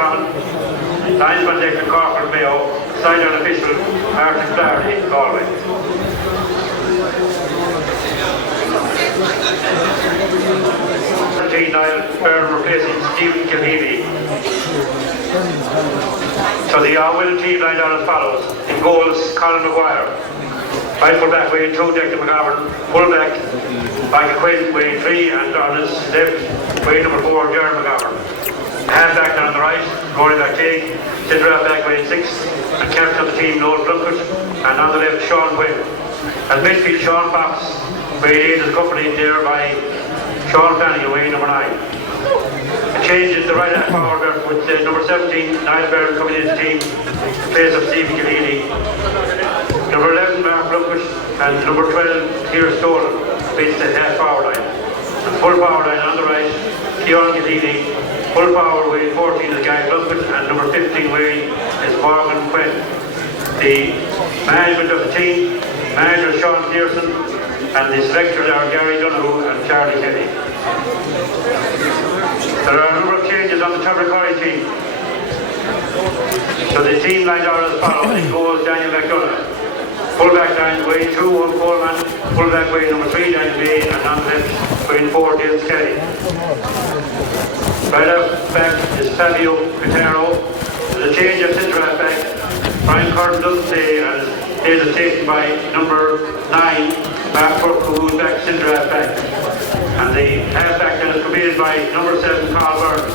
Common, linesman Declan Corcoran Mayo, sideline official Martin Flaherty, Galway. Niall Byrne replacing Stephen Kilhealy. So the Aughawillan team lined out as follows. In goals, Colin Maguire. Right full back, weighing 2, Declan McGovern. Full back, Michael Quinn, weighing 3, and on his left, weighing number 4, Jared McGovern. Half back on the right, Rory McTighe. Centre half back, weighing 6, and captain of the team, Noel Plunkett. And on the left, Sean Quinn. At midfield, Sean Fox, weighing 8, is accompanied there by Sean Flanagan, weighing number 9. A change in the right half forward with number 17, Niall Byrne, coming into the team in place of Stephen Kilhealy. Number 11, Mark Plunkett, and number 12, Kieran Stolan, faced the half forward line. And full forward line on the right, Kieran Kilhealy. Full forward weighing 14 is Guy Plunkett, and number 15 weighing is Morgan Quinn. The management of the team, manager Sean Pearson, and the selectors are Gary Donoghue and Charlie Kelly. There are a number of changes on the Tubbercurry team. So the team lined out as follows. In goals, Daniel McDonough. Full back line, weighing 2, Owen Coleman. Full back weighing number 3, Daniel Bay, and on the left, weighing 4, James Kelly. Right up back is Fabio Pitaro. There's a change of centre half back. Brian Curtin doesn't play, and is taken by number 9, Mark Burke, who's back centre half back. And the half back then is committed by number 7, Carl Burns.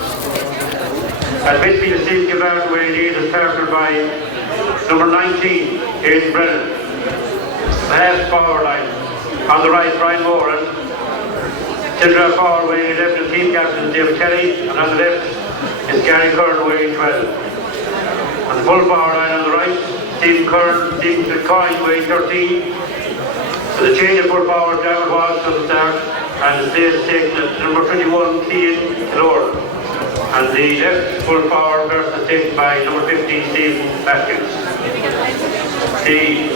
At midfield, Steve Gilbert, weighing 8, is partnered by number 19, Aidan Brennan. The half forward line. On the right, Brian Moran. Centre half forward, weighing 11, is team captain David Kelly. And on the left is Gary Curran, weighing 12. On the full forward line on the right, Stephen Coyne, weighing 13. So the change of full forward, David Walsh doesn't start, and the place is taken at number 21, Cian Lord. And the left full forward person is taken by number 15, Stephen Matthews. The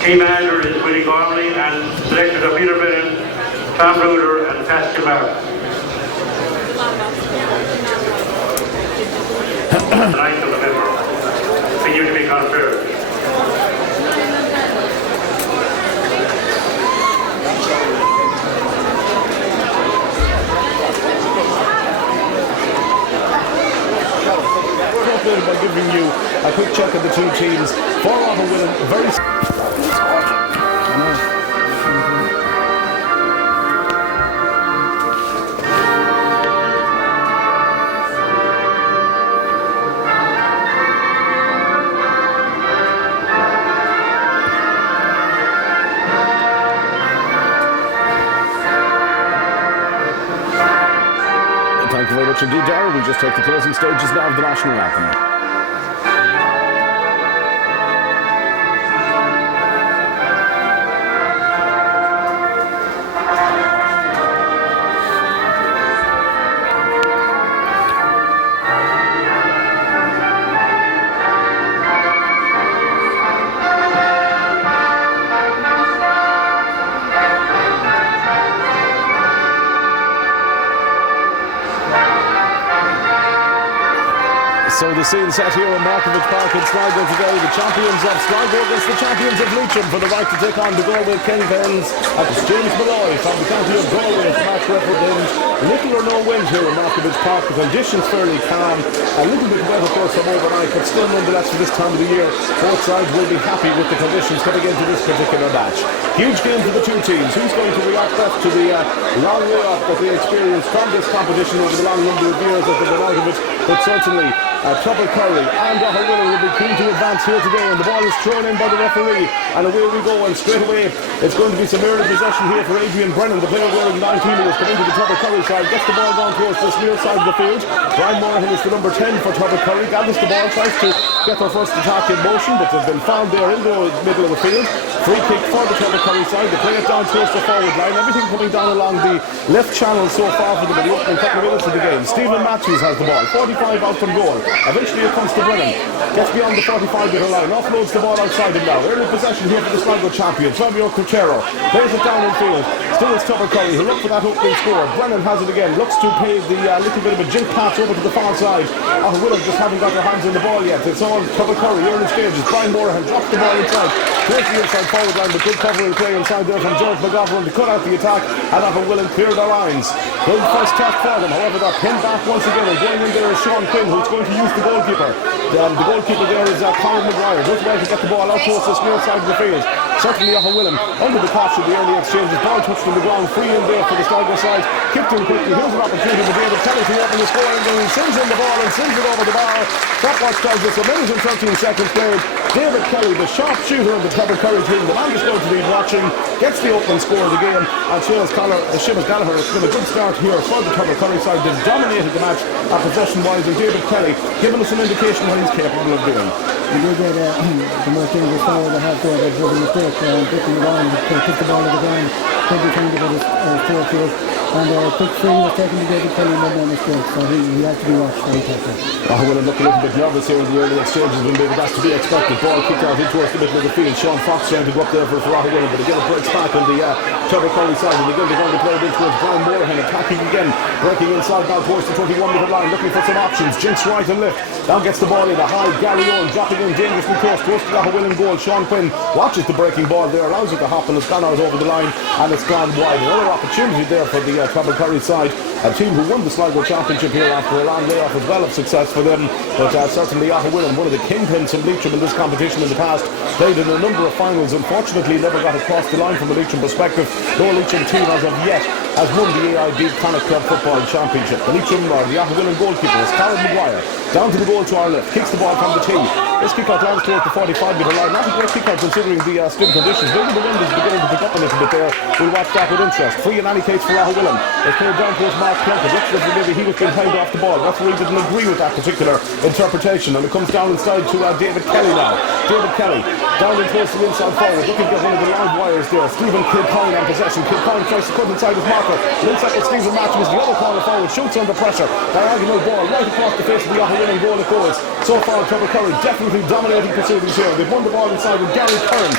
team manager is Willie Gormley, and selectors are Peter Brennan, Tom Bruder, and Pascal Mark. 9th of November, continue to be confirmed. By giving you a quick check of the two teams. For Aughawillan, very... Thank you very much indeed, Darrell. We'll just take the closing stages now of the national anthem. So the scene set here in Markievicz Park in Sligo today. The champions of Sligo against the champions of Leitrim for the right to take on the Galway Kingpins. It's James Malloy from the county of Galway as match represent. Little or no wind here in Markievicz Park. The conditions fairly calm. A little bit wet, of course, from overnight, but still nonetheless for this time of the year, both sides will be happy with the conditions coming into this particular match. Huge game for the two teams. Who's going to react best to the long way up that they experienced from this competition over the long number of years that they've been out of it? But certainly Tubbercurry and Aughawillan will be keen to advance here today, and the ball is thrown in by the referee, and away we go, and straight away it's going to be some early possession here for Adrian Brennan, the player wearing 19, who has come into the Tubbercurry side, gets the ball down towards this near side of the field. Brian Moran is the number 10 for Tubbercurry, gathers the ball, tries to get their first attack in motion, but they've been found there in the middle of the field. Free kick for the Tubbercurry side. They play it down towards the forward line. Everything coming down along the left channel so far for them in the opening couple of minutes of the game. Stephen Matthews has the ball. 45 out from goal. Eventually it comes to Brennan. Gets beyond the 45-metre line. Offloads the ball outside him now. Early possession here for the Sligo champion. Fabio Crucero plays it down in field. Still it's Tubbercurry who look for that opening score. Brennan has it again. Looks to pay the little bit of a jink pass over to the far side. Aughawillan just haven't got their hands on the ball yet. It's all Tubbercurry early stages. Brian Morahan drops the ball inside. Towards the inside forward line, but good covering play inside there from George McGovern to cut out the attack, and Aughawillan clear their lines. Good first test for them, however they're pinned back once again, and going in there is Sean Quinn, who's going to use the goalkeeper. The goalkeeper there is Colin Maguire. Does well to get the ball out towards this near side of the field. Certainly Aughawillan under the catch of the early exchanges. Ball touched on the ground, free in there for the Sligo side. Kicked in quickly. Here's an opportunity for David Kelly to open the scoring game. Sends in the ball and sends it over the bar. Stopwatch tells us a minute and 13 seconds played. David Kelly, the sharp shooter of the Tubbercurry team, the man is going to be watching, gets the open score of the game, and Seamus Gallagher has been a good start here for the Tubbercurry side. They've dominated the match possession-wise, and David Kelly giving us an indication what he's capable of doing. He did get the most dangerous foul they had there. They was a mistake, picking the ball and took the ball to the ground. Plenty of time to get his fourth field. And quick free was taken to David Kelly and made no mistake, so he had to be watched very carefully. Aughawillan looked a little bit nervous here in the early exchanges, and maybe that's to be expected. Ball kicked out in towards the middle of the field. Sean Fox trying to go up there for Aughawillan, but again it breaks back on the Tubbercurry side, and again they're going to play it in towards Brian Morahan, attacking again, breaking inside now towards the 21-metre line, looking for some options. Jinks right and left. Now gets the ball in a high. Gary Owen dropping in dangerously close towards the Aughawillan goal. Sean Quinn watches the breaking ball there, allows it to happen. It's gone out over the line, and it's gone wide. Another opportunity there for the Tubbercurry side. A team who won the Sligo Championship here after a long layoff as well of success for them, but certainly Aughawillan, one of the kingpins from Leitrim in this competition in the past, played in a number of finals. Unfortunately never got across the line from a Leitrim perspective. No Leitrim team as of yet has won the AIB Connacht Club Football Championship. The Leitrim, the Aughawillan goalkeeper is Colin Maguire. Down to the goal to our left, kicks the ball from the tee. This kick out lands towards the 45-metre line. Not a great kick out considering the slim conditions. Maybe the wind is beginning to pick up a little bit there. We'll watch that with interest. Free in any case for Aughawillan. It's played down towards Mark Plunkett. Looks like maybe he was being held off the ball. Referee didn't agree with that particular interpretation, and it comes down inside to David Kelly now. David Kelly down in towards the inside forward, looking to get one of the live wires there. Stephen Kilcoyne on possession. Kilcoyne tries to cut inside his marker. Inside with Stephen Matthews, the other corner forward, shoots under pressure. Diagonal ball right across the face of the Aughawillan goal it goes. So far Tubbercurry definitely dominating proceedings here. They've won the ball inside with Gary Curran.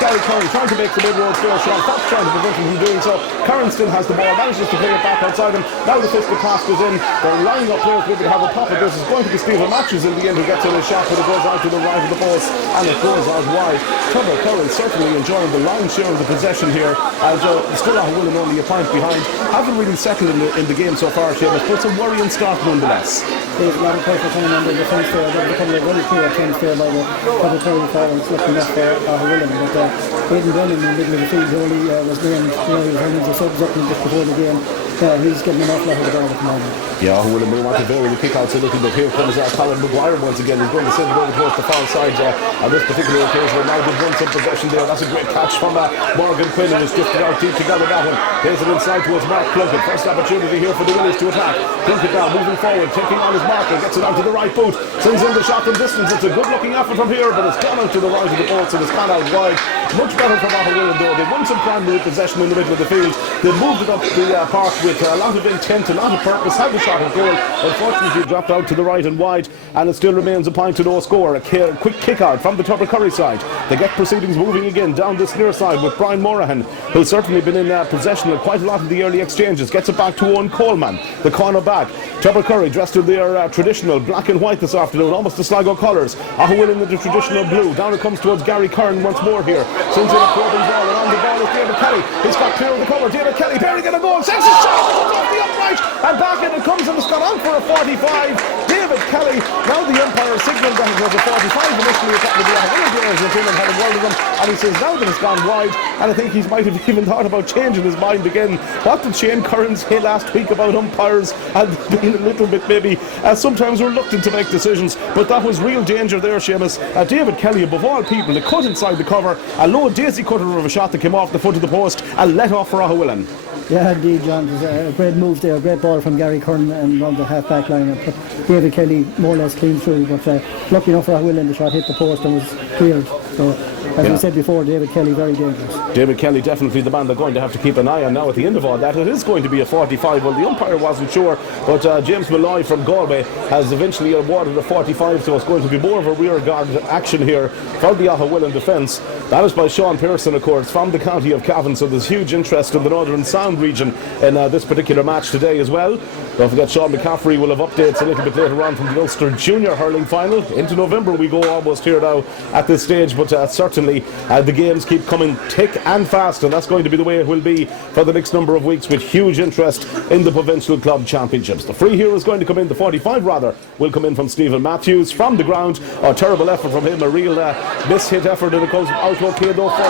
Gary Curran trying to make the mid-road fair. Sean Fox trying to prevent him from doing so. Curran still has the ball, manages to play it back outside him. Now the fiscal pass goes in. They're lining up players maybe to have a pop at this. It's going to be Stephen Matthews in the end who gets in a shot, but it goes out to the right of the post and it goes out wide. Tubbercurry certainly enjoying the lion's share of the possession here, as still Aughawillan only a point behind. Haven't really settled in the game so far, Seamus, but it's a worrying start nonetheless. There's a lot of pressure coming on the defence there. There was a couple of very clear attempts there by the Tubbercurry forwards looking up for Aughawillan, but Aidan Brennan in the middle of the field only was doing the subs up just before the game. He's getting an awful lot of the ball at the moment. Yeah, Aughawillan may want to vary the kick-outs a little bit. Here comes Colin Maguire once again. He's going to send it over towards the far side on this particular occasion. Now they've won some possession there. That's a great catch from Morgan Quinn, who was drifted out deep to gather that one. Plays it inside towards Mark Plunkett. First opportunity here for the Willies to attack. Plunkett now moving forward, taking on his marker, gets it out to the right boot, sends in the shot from distance. It's a good looking effort from here, but it's gone out to the right of the post and it's gone out wide. Much better from Aughawillan though. They won some primary possession in the middle of the field. They moved it up the park with a lot of intent, a lot of purpose, had the shot at goal. Unfortunately dropped out to the right and wide, and it still remains a point to no score. A quick kick out from the Tubbercurry side. They get proceedings moving again down this near side with Brian Morahan, who's certainly been in possession of quite a lot of the early exchanges. Gets it back to Owen Coleman, the corner back. Tubbercurry dressed in their traditional black and white this afternoon, almost the Sligo colours. Aughawillan in the traditional blue. Down it comes towards Gary Curran once more here. Sends in a probing ball, and on the ball is David Kelly. He's got clear of the cover. David Kelly bearing in a goal. Sends a shot off the upright, and back in it comes, and it's gone on for a 45. David Kelly, now the umpire signalled that it was a 45 initially attacked with the Aughawillan players in Finland, having welded them, and he says now that it's gone wide, and I think he might have even thought about changing his mind again. What did Shane Curran say last week about umpires and being a little bit maybe sometimes reluctant to make decisions, but that was real danger there, Seamus. David Kelly, above all people, they cut inside the cover, a low daisy cutter of a shot that came off the foot of the post and let off for Aughawillan. Yeah, indeed, John. It was a great move there, a great ball from Gary Curran and around the half-back line. And put David Kelly more or less clean through, but lucky enough for Aughawillan, the shot hit the post and was cleared. So, as we said before, David Kelly very dangerous. David Kelly definitely the man they're going to have to keep an eye on now at the end of all that. It is going to be a 45. Well, the umpire wasn't sure, but James Malloy from Galway has eventually awarded a 45, so it's going to be more of a rear guard action here for the Aughawillan defence. That is by Sean Pearson, of course, from the county of Cavan, so there's huge interest in the Northern Sound region in this particular match today as well. Don't forget, Sean McCaffrey will have updates a little bit later on from the Ulster Junior Hurling Final. Into November we go almost here now at this stage, but certainly the games keep coming thick and fast, and that's going to be the way it will be for the next number of weeks, with huge interest in the provincial club championships. The free here is going to come in, the 45 rather, will come in from Stephen Matthews from the ground. A terrible effort from him, a real miss-hit effort, and it comes out okay though for from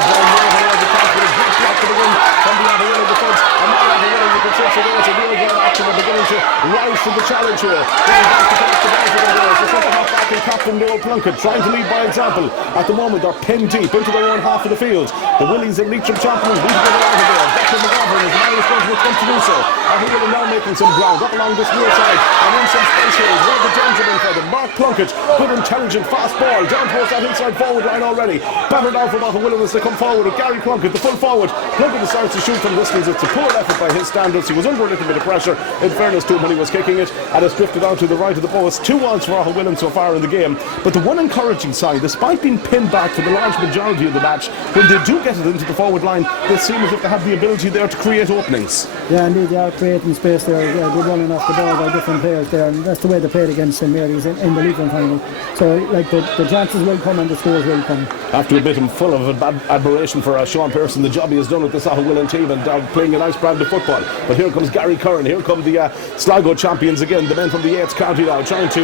the Aughawillan defence. And now Aughawillan, you can see so there's a real good action. They're beginning to rise to the challenge here. Going back to collect the ball for the girls. The centre half back in captain Noel Plunkett trying to lead by example. At the moment they're pinned deep into their own half of the field. The Willies and Leitrim champions need to get out of there. Declan McGovern is now going to attempt to do so. Aughawillan now making some ground up along this near side and in some space here. Where the danger in for them. Mark Plunkett, good intelligent fast ball down towards that inside forward line already. Battered out from Aughawillan as they come forward with Gary Plunkett, the full forward. Plunkett decides to shoot from distance. It's a poor effort by his standards. He was under a little bit of pressure, in fairness to him, when he was kicking it, and it's drifted out to the right of the post. 2-1 for Aughawillan so far in the game. But the one encouraging sign, despite being pinned back for the large majority of the match, when they do get it into the forward line, they seem as if they have the ability there to create openings. Yeah, indeed, they are creating space there. Good running off the ball by different players there, and that's the way they played against St Mary's in the Leitrim final. So, like, the chances will come and the scores will come. I have to admit, I'm full of admiration for Sean Pearson, the job he has done with this Aughawillan team, and playing a nice brand of football. But here comes Gary Curran, here come the Sligo champions again, the men from the 8th county now, trying to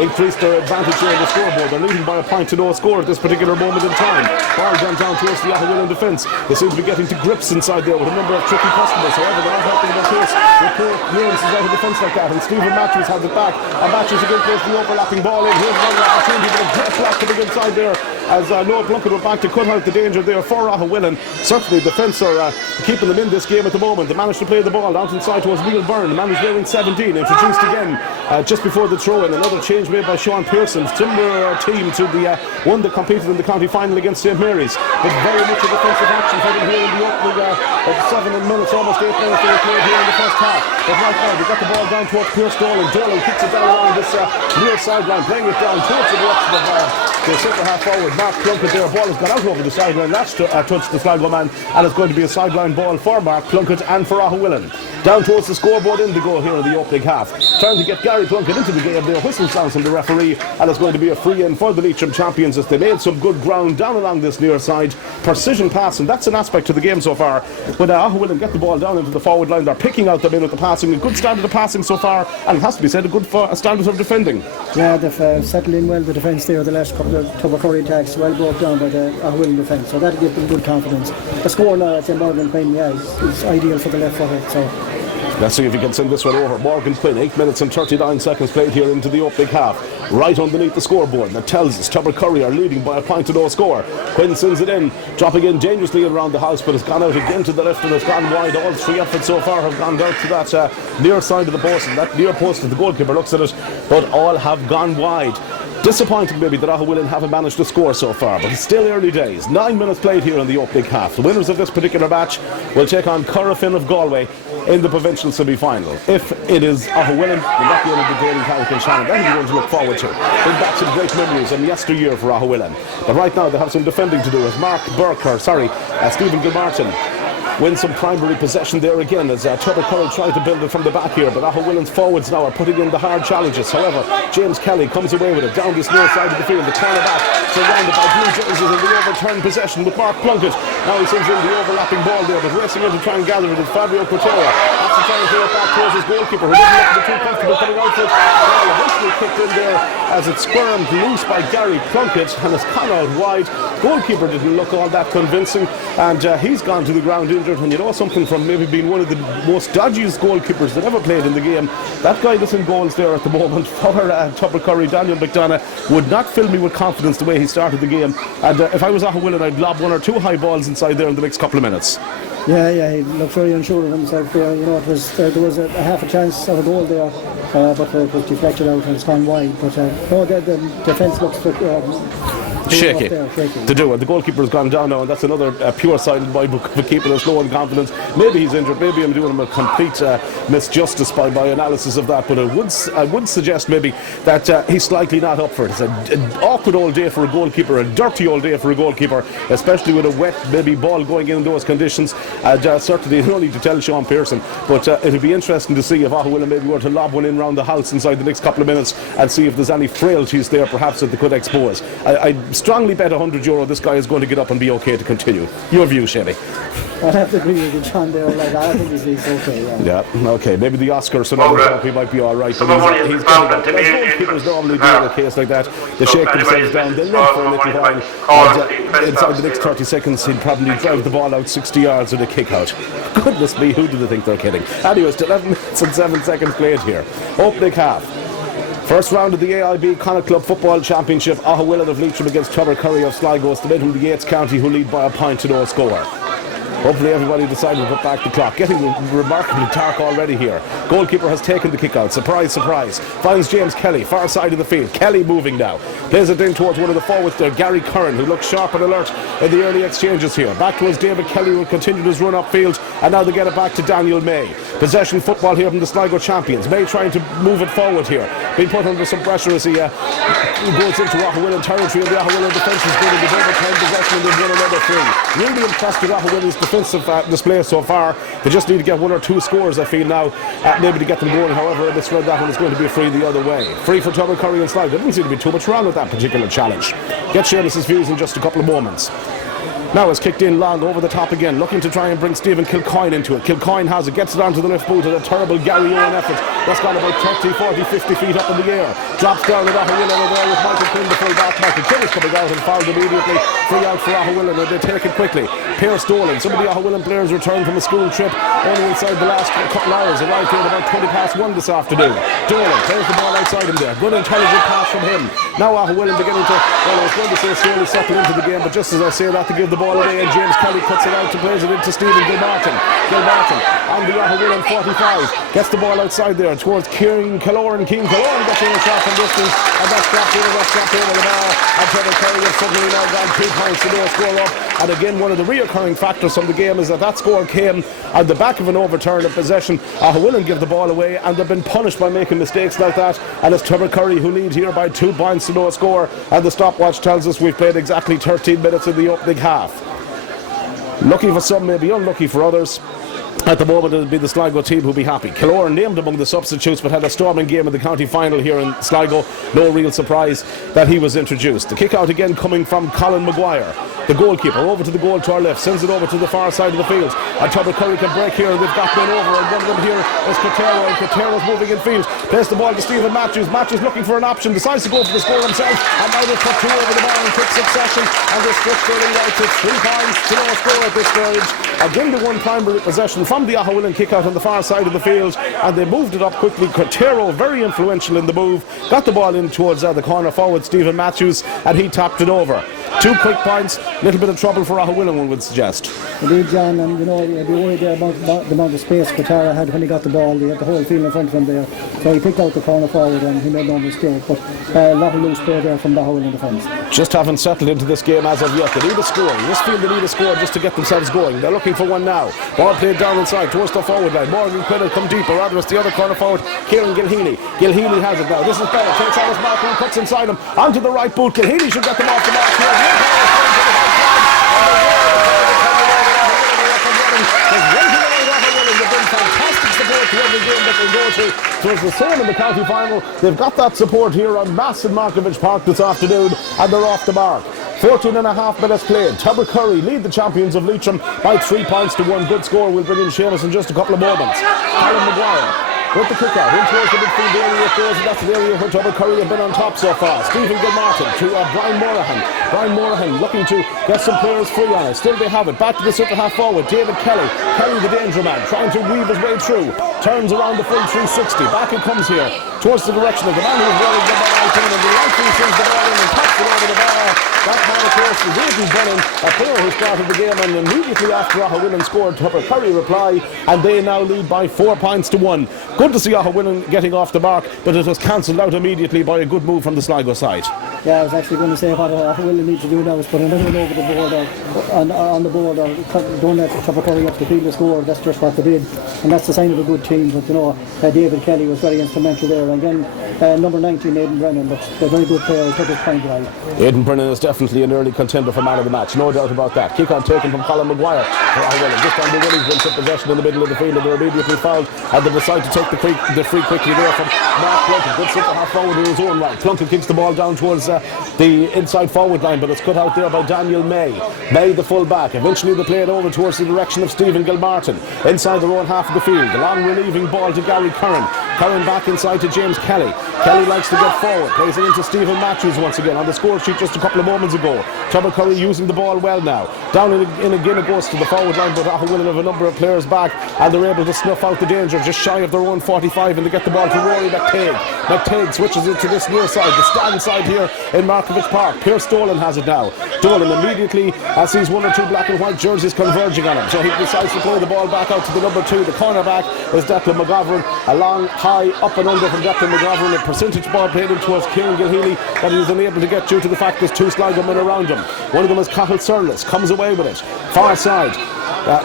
increase their advantage here on the scoreboard. They're leading by a point to no score at this particular moment in time. Ball down towards the Aughawillan defence. They seem to be getting to grips inside there with a number of tricky customers. However, they're not helping their case with poor clearances out of defence like that. And Stephen Matthews has it back, and Matthews again plays the overlapping ball in. Here's another opportunity, but a great block to the inside there as Noel Plunkett went back to cut out the danger there for Aughawillan. Certainly the defence are keeping them in this game at the moment. They managed to play the ball out inside towards Neil Byrne. The man who's wearing 17, introduced again just before the throw-in. Another change made by Sean Pearson, similar team to the one that competed in the county final against St Mary's. But very much a defensive action for them here in the opening 7 minutes, almost 8 minutes they were played here in the first half. But right now they got the ball down towards Pierce Dolan. Dolan kicks it down along this near sideline, playing it down towards the direction of the centre half forward Mark Plunkett there. Ball has gone out over the sideline. That's touched the Sligo man, and it's going to be a sideline ball for Mark Plunkett and for Aughawillan. Down towards the scoreboard in the goal here in the opening half. Trying to get Gary Plunkett into the game there. Whistle sounds from the referee, and it's going to be a free in for the Leitrim champions as they made some good ground down along this near side. Precision passing, that's an aspect to the game so far. When Aughawillan get the ball down into the forward line, they're picking out the men with the passing. A good standard of passing so far, and it has to be said, a good standard of defending. Yeah, they've settled in well the defence there. The last couple of Tubbercurry attacks well brought down by the Aughawillan defence, so that'll give them good confidence. The score now at Morgan Quinn, is ideal for the left footed. So let's see if he can send this one over. Morgan Quinn, 8 minutes and 39 seconds played here into the opening half. Right underneath the scoreboard, that tells us Tubbercurry are leading by a point to no score. Quinn sends it in, dropping in dangerously around the house, but it's gone out again to the left and it's gone wide. All 3 efforts so far have gone down to that near side of the post, and that near post that the goalkeeper looks at it, but all have gone wide. Disappointing maybe that Aughawillan haven't managed to score so far, but it's still early days. 9 minutes played here in the opening half. The winners of this particular match will take on Corofin of Galway in the provincial semi-final. If it is Aughawillan, we'll not be able to gain Carrick and Shannon. That is going to look forward to. Bring back some great memories in yesteryear for Aughawillan. But right now they have some defending to do as Stephen Gilmartin wins some primary possession there again as Tubbercurry tried to build it from the back here, but Aughawillan's forwards now are putting in the hard challenges. However, James Kelly comes away with it down this near side of the field. The corner back surrounded by blue jerseys in the overturned possession with Mark Plunkett. Now he sends in the overlapping ball there, but racing in to try and gather it is Fabio Quatera. After trying to throw it back towards his goalkeeper, who didn't look to be too comfortable coming out for it. Ball eventually kicked in there as it squirmed loose by Gary Plunkett, and it's gone out wide. Goalkeeper didn't look all that convincing, and he's gone to the ground injured. And you know something, from maybe being one of the most dodgiest goalkeepers that ever played in the game, that guy that's in goals there at the moment for Tubbercurry, Daniel McDonough, would not fill me with confidence the way he started the game. And if I was Aughawillan, I'd lob 1 or 2 high balls inside there in the next couple of minutes. Yeah, he looked very unsure of himself there. You know, there was a half a chance of a goal there, but it was deflected out and it's gone wide. But no, the defence looks shaky to do it. The goalkeeper has gone down now, and that's another pure sign in my book of a keeper that's low in confidence. Maybe he's injured, maybe I'm doing him a complete misjustice by my analysis of that, but I would suggest maybe that he's slightly not up for it. It's an awkward old day for a goalkeeper, a dirty old day for a goalkeeper, especially with a wet maybe ball going in those conditions. Certainly no need to tell Sean Pearson, but it'll be interesting to see if Aughawillan maybe were to lob one in round the house inside the next couple of minutes and see if there's any frailties there perhaps that they could expose. I strongly bet €100 this guy is going to get up and be okay to continue. Your view, Shelley? I have to agree with you, John, there. I think he's okay. Yeah, okay. Maybe the Oscar, so he might be all right. He's goalkeepers normally do in a case like that. They shake themselves down, they live for a little while, and inside the next 30 seconds he'll probably drive the ball out 60 yards with a kick out. Goodness me, who do they think they're kidding? Anyway, it's 11 minutes and 7 seconds played here. Opening half. First round of the AIB Connacht Club Football Championship, Aughawillan of Leitrim against Tubbercurry of Sligo. It's the Midland the Yates County who lead by a point to no score. Hopefully everybody decided to put back the clock. Getting remarkably dark already here. Goalkeeper has taken the kick out. Surprise, surprise. Finds James Kelly, far side of the field. Kelly moving now. Plays it in towards one of the forwards there, Gary Curran, who looks sharp and alert in the early exchanges here. Back towards David Kelly, who continued his run upfield, and now they get it back to Daniel May. Possession football here from the Sligo champions. May trying to move it forward here. Being put under some pressure as he goes into Aughawillan territory, and the Aughawillan defence is good in the overtime possession, and they've won another three. Really impressed with Aughawillan's defensive display so far. They just need to get one or two scores, I feel now, maybe to get them going. However, I misread that one is going to be free the other way. Free for Tubbercurry and Sligo. There doesn't seem to be too much wrong with that particular challenge. Get Seamus's views in just a couple of moments. Now it's kicked in long over the top again, looking to try and bring Stephen Kilcoyne into it. Kilcoyne has it, gets it onto the left boot at a terrible Gary Owen effort. That's gone about 30, 40, 50 feet up in the air. Drops down at Aughawillan over there with Michael Quinn, the full back. Michael Quinn is coming out and fouled immediately. Free out for Aughawillan, and they take it quickly. Pierce Dolan, some of the Aughawillan players returned from a school trip only inside the last couple hours. Arrived here at about 1 this afternoon. Dolan plays the ball outside him there. Good intelligent pass from him. Now Aughawillan beginning to, well, I was going to say slowly settle into the game, but just as I say that, to give the ball away, and James Kelly cuts it out and plays it into Stephen Gilmartin. Gilmartin on the Aughawillan 45. Gets the ball outside there towards Kieran Kaloran. Keen Kaloran gets in a shot from distance, and that's dropped over the bar. And Tubbercurry has suddenly now gone 2 points to no score up. And again, one of the reoccurring factors from the game is that score came on the back of an overturn of possession. Aughawillan give the ball away, and they've been punished by making mistakes like that. And it's Tubbercurry who lead here by 2 points to no score. And the stopwatch tells us we've played exactly 13 minutes in the opening half. Lucky for some, maybe unlucky for others. At the moment it'll be the Sligo team who'll be happy. Killora named among the substitutes, but had a storming game in the county final here in Sligo. No real surprise that he was introduced. The kick out again coming from Colin Maguire, the goalkeeper, over to the goal to our left, sends it over to the far side of the field, and Tubbercurry can break here. They've got men over, and one of them here is Cotero, and Cotero's moving in field. Plays the ball to Stephen Matthews. Matthews looking for an option, decides to go for the score himself, and now they've put 2 over the bar in quick succession, and they stretch their lead out to 3 points to no score at this stage. Again, the one primary possession from the Aughawillan kick out on the far side of the field, and they moved it up quickly. Cotero very influential in the move, got the ball in towards the corner forward Stephen Matthews, and he tapped it over. 2 quick points, little bit of trouble for Aughawillan, one would suggest. Indeed, John, and you know, you'd be worried there about the amount of space Cotero had when he got the ball. He had the whole field in front of him there, so he picked out the corner forward and he made no mistake, but a lot of loose play there from the Aughawillan defence. Just haven't settled into this game as of yet. They need a score. This field they need a score just to get themselves going. They're looking for one now. Ball played down inside towards the forward line. Morgan Quinn will come deeper, rather it's the other corner forward, Kieran Gilhealy. Gilhealy has it now. This is better. Takes out his marker and cuts inside him onto the right boot. Gilhealy should get them off the mark here. Fantastic support to every game that they go to. So it's the same in the county final. They've got that support here en masse in Markievicz Park this afternoon, and they're off the mark. 14.5 minutes played. Tubbercurry lead the champions of Leitrim by 3 points to 1. Good score. We'll bring in Seamus in just a couple of moments. Colin Maguire with the kick out in towards the midfield area. It goes, and that's the area where Tubbercurry have been on top so far. Stephen Gilmartin to Brian Morahan. Brian Morahan looking to get some players free on it. Still they have it. Back to the centre half forward. David Kelly. Kelly the danger man, trying to weave his way through. Turns around the full 360. Back it comes here towards the direction of the man who's wearing the ball out, and the right sends the ball in and taps it over the bar. That man, of course, is Aidan Brennan, a player who started the game, and immediately after Aughawillan scored, Tubbercurry reply, and they now lead by 4 points to 1. Good to see Aughawillan getting off the mark, but it was cancelled out immediately by a good move from the Sligo side. Yeah, I was actually going to say what Aughawillan need to do now is put another one over the board on the board, or don't let Tubbercurry up the field to score. That's just what they did, and that's the sign of a good team. But you know, David Kelly was very instrumental there. And again, number 19, Aidan Brennan, but a very good player. Took his point well. Aidan Brennan is definitely an early contender for man of the match, no doubt about that. Kick on taken from Colin Maguire for Aughawillan. This time the Willies wins up possession in the middle of the field, and they're immediately fouled, and they decide to take the free quickly there from Mark Plunkett. Good centre half forward in his own right. Plunkett kicks the ball down towards the inside forward line, but it's cut out there by Daniel May. May, the full back. Eventually they play it over towards the direction of Stephen Gilmartin inside their own half of the field. The long relieving ball to Gary Curran. Curran back inside to James Kelly. Kelly likes to get forward, plays it into Stephen Matthews once again on the score sheet just a couple of moments ago. Tubbercurry using the ball well now. Down in again it goes to the forward line, but Aughawillan have a number of players back, and they're able to snuff out the danger just shy of their own 45, and they get the ball to Rory McTague. McTague switches it to this near side, the stand side here in Markievicz Park. Pierce Dolan has it now. Dolan immediately sees one or two black and white jerseys converging on him, so he decides to play the ball back out to the number 2. The cornerback is Declan McGovern. A long, high, up and under from Declan McGovern. A percentage ball played in towards Kieran Gilhealy that he was unable to get due to the fact there's 2 Sligo men around him. One of them is Cathal Surlis, comes away with it. Far side.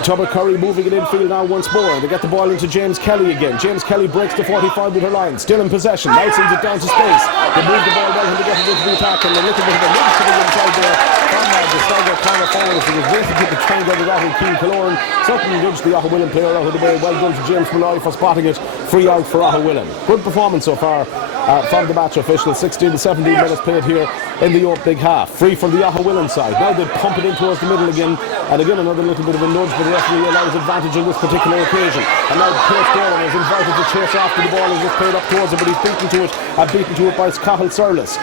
Tubbercurry moving it infield now once more. They get the ball into James Kelly again. James Kelly breaks the 45-metre line, still in possession. Now sends it down to space. They move the ball well when they get it into the attack, and a little bit of a move to the inside there. The Sligo corner forward as they was waiting to try and get it out of Keane Killeran. Certainly nudged the Aughawillan player out of the way. Well done to James Malloy for spotting it. Free out for Aughawillan. Good performance so far from the match officials. 16 to 17 minutes played here in the opening half. Free from the Aughawillan side. Now they pump it in towards the middle again, and again another little bit of a nudge, but the referee allows advantage on this particular occasion. And now Pierce Dolan is invited to chase after the ball as it's played up towards him, but he's beaten to it by Cathal Surlis.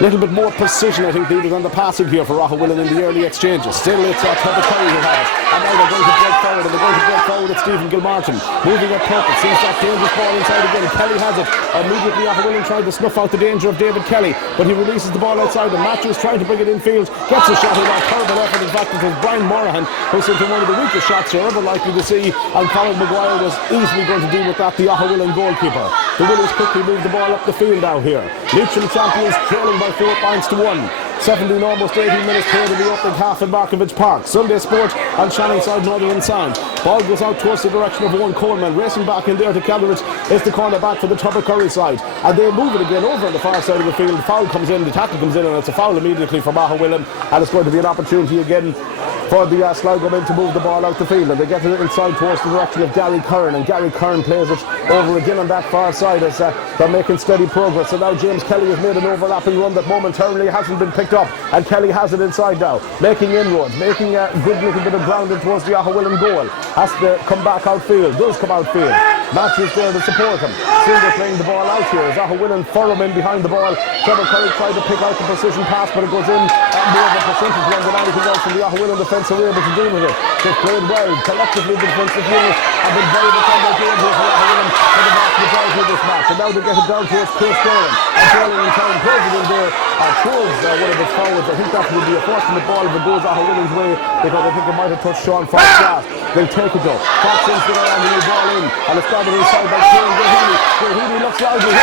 A little bit more precision, I think, needed on the passing here for Aughawillan in the early exchanges. Still, it's Tubbercurry who has it. And now they're going to break forward, and they're going to break forward at Stephen Gilmartin. Moving at purpose, sees that dangerous ball inside again. Kelly has it. Immediately Aughawillan trying to snuff out the danger of David Kelly, but he releases the ball outside, and Matthews trying to bring it infield. Gets a shot in that terrible effort. In fact, it was Brian Morahan who sent in one of the weakest shots you're ever likely to see, and Colin Maguire was easily going to deal with that, the Aughawillan goalkeeper. The Willies quickly move the ball up the field now here. Leitrim champions trailing by 4 points to 1. 17, almost 18 minutes played in the opening half in Markievicz Park. Sunday Sport on Shannon Side, Northern Sound. Ball goes out towards the direction of Owen Coleman. Racing back in there to Calderich is the corner back for the Tubbercurry side. And they move it again over on the far side of the field. Foul comes in, the tackle comes in, and it's a foul immediately from Aughawillan. And it's going to be an opportunity again for the Sligo men to move the ball out the field, and they get it inside towards the direction of Gary Curran, and Gary Curran plays it over again on that far side as they're making steady progress. So now James Kelly has made an overlapping run that momentarily hasn't been picked up, and Kelly has it inside now, making inroads, making a good little bit of ground in towards the Aughawillan goal. Has to come back outfield, does come outfield. Matthews there to support him. Sligo playing the ball out here as Aughawillan furrow in behind the ball. Tubbercurry tried to pick out the precision pass, but it goes in more of a percentage one than anything else from the Aughawillan defence are able to deal with it. They've played well. Collectively, the defensive unit have been very much on their game here for Aughawillan for the vast majority of this match. And now they get it down towards Pierce Dolan. And Dolan in time plays it in there towards one of his forwards. I think that would be a fortunate ball if it goes Aughawillan's way, because I think it might have touched Sean Fox last. They'll take it though. Fox sends the new ball in, and it's gathered inside by Kieran Gilhealy. Gilhealy looks loudly.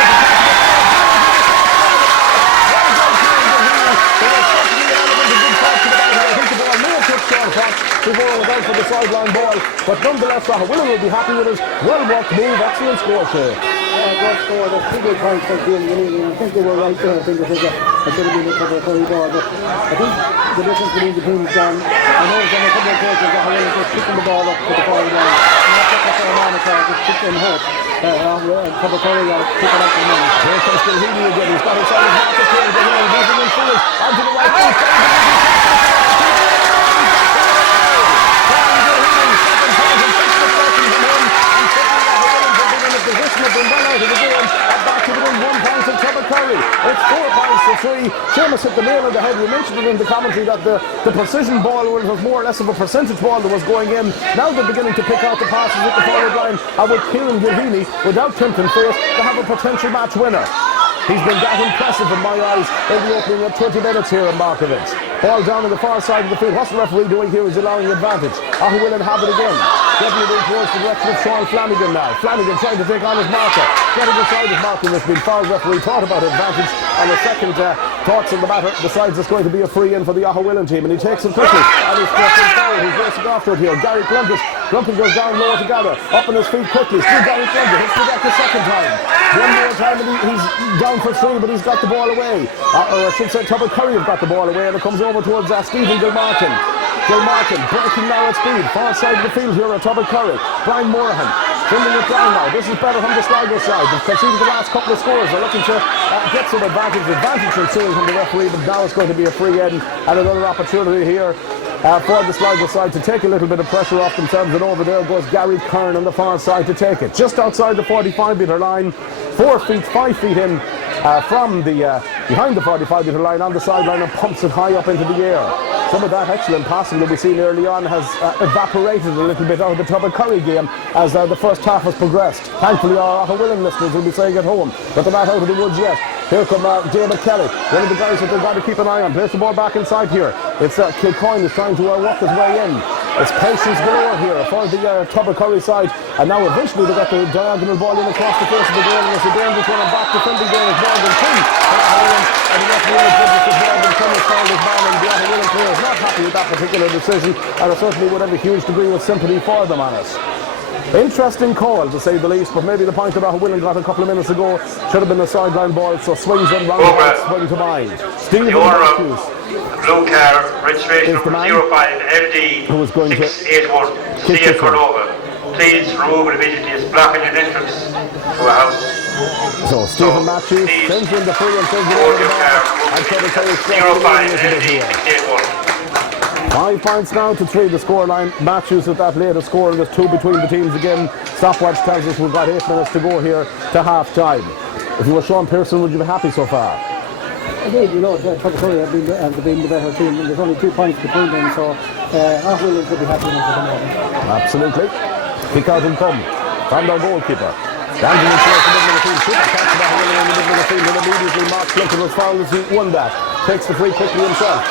Before it was out for the sideline ball, but nonetheless Aughawillan will be happy with it. Well worked move, excellent score here. Good score, that's 2 good points for Gilhealy. I think they were right there. I think it should have been a Tubbercurry ball, but I think the difference between the teams down. I know it's on a couple of occasions Aughawillan just kicking the ball up to the forward line. Not that for a man at all, just kick and hope. Tubbercurry are kicking up the money. Here comes Gilhealy again. He's got inside his market here. Gilhealy moving in forward onto the right hand side. Position have been well out of the game, and back to within 1 point of Tubbercurry. It's 4 points to 3. Seamus hit the nail on the head. We mentioned it in the commentary that the precision ball was more or less of a percentage ball that was going in. Now they're beginning to pick out the passes at the forward line, and with Kieran Gilhealy, without Timpton face, they have a potential match winner. He's been that impressive in my eyes in the opening of 20 minutes here in Markievicz. Ball down on the far side of the field. What's the referee doing here? He's allowing advantage. Aughawillan have it again. Getting it in towards the direction of Sean Flanagan now. Flanagan trying to take on his marker. Getting inside his marker has been fouled. Referee thought about advantage. On the second thoughts on the matter, decides it's going to be a free in for the Aughawillan team. And he takes it quickly. And he's pressing forward. He's racing after it here. Gary Plunkett. Plunkett goes down low together. Up on his feet quickly. Still Gary Plunkett. Hits the deck the second time. One more time and he's down for three, but he's got the ball away. Or I should say Tubbercurry have got the ball away, and it comes over towards Stephen Gilmartin. Gilmartin breaking now at speed. Far side of the field here at Tubbercurry. Brian Morahan filling it down now. This is better from the Sligo side. They've conceded the last couple of scores. They're looking to get some advantage ensuing from the referee, but now it's going to be a free in and another opportunity here for the Sligo side to take a little bit of pressure off themselves, and over there goes Gary Kern on the far side to take it. Just outside the 45-metre line, 4 feet, 5 feet in from the behind the 45-metre line on the sideline, and pumps it high up into the air. Some of that excellent passing that we've seen early on has evaporated a little bit out of the Tubbercurry game as the first half has progressed. Thankfully our Aughawillan listeners will be saying at home, but they're not out of the woods yet. Here come David Kelly, one of the guys that they've got to keep an eye on. Plays the ball back inside here. It's Kilcoyne is trying to work his way in. It's patience galore here for the Tubbercurry side, and now eventually they got the diagonal ball in across the face of the goal, and it's a dangerous one, and back defending there is Morgan King. And the referee judges that Morgan King has fouled his man, and the Aughawillan player is not happy with that particular decision, and I certainly would have a huge degree of sympathy for them on it. Interesting call, to say the least, but maybe the point that Aughawillan got a couple of minutes ago should have been a sideline ball, so swings in round swing to mind. Stephen Matthews. Blue car, registration number 05LD 681, Steve Cordova. Please remove it immediately. It's blocking your entrance to a house. So Stephen Matthews sends in the free and sends it over the ball. And Tubbercurry 05LD 681. 5 points now to 3 the scoreline. Matthews with that latest score, and there's 2 between the teams again. Stopwatch tells us we've got 8 minutes to go here to half time. If you were Sean Pearson, would you be happy so far? Indeed, you know, Tubbercurry have been the better team, and there's only 2 points between them, so Aughawillan should be happy enough at the moment. Absolutely. Kick out and come from their goalkeeper. Landing in towards the middle of the field. Super catch of Aughawillan in the middle of the field, and immediately Mark Plunkett was fouled as he won that. Takes the free quickly himself.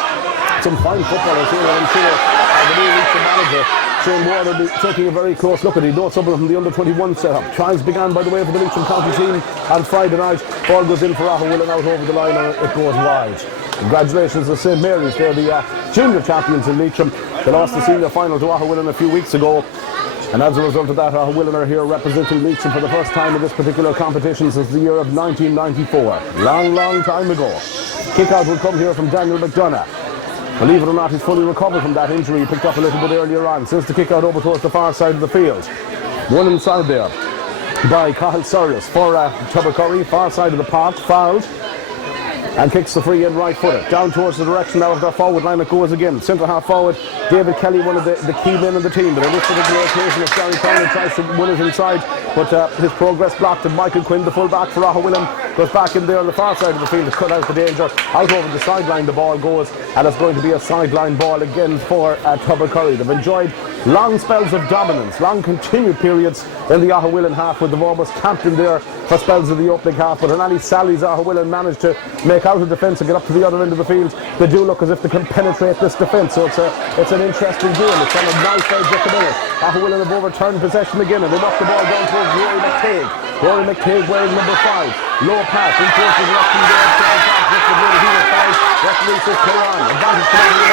Some fine footballers here, and I'm sure the new Leitrim manager, Shane Ward, will be taking a very close look at it. He knows some of them from the under-21 setup. Trials began, by the way, for the Leitrim County team on Friday night. Ball goes in for Aughawillan out over the line, and it goes wide. Congratulations to St Mary's. They're the junior champions in Leitrim. They lost the senior final to Aughawillan a few weeks ago. And as a result of that, Aughawillan are here representing Leitrim for the first time in this particular competition since the year of 1994. Long, long time ago. Kick-out will come here from Daniel McDonough. Believe it or not, he's fully recovered from that injury he picked up a little bit earlier on. Since the kick-out over towards the far side of the field. One inside there by Cathal Sorius for Tubbercurry, far side of the park, fouled. And kicks the free in right-footed. Down towards the direction now of their forward line it goes again. Centre-half forward, David Kelly, one of the key men of the team. But in this particular occasion, if Gary Conlon tries to win it inside, but his progress blocked, and Michael Quinn, the full-back for Aughawillan, goes back in there on the far side of the field to cut out the danger. Out over the sideline the ball goes, and it's going to be a sideline ball again for Tubbercurry. They've enjoyed long spells of dominance, long continued periods in the Aughawillan half, where they've almost camped in there for spells of the opening half, but in any sallies Aughawillan managed to make out of defence and get up to the other end of the field. They do look as if they can penetrate this defence, so it's an interesting game. It's on a nice edge at the minute. Aughawillan have overturned possession again, and they knock the ball down towards Rory McTague. Rory McTague wearing number 5. Low pass, in towards the direction there. He was fouled. Referee says play on. Advantage to the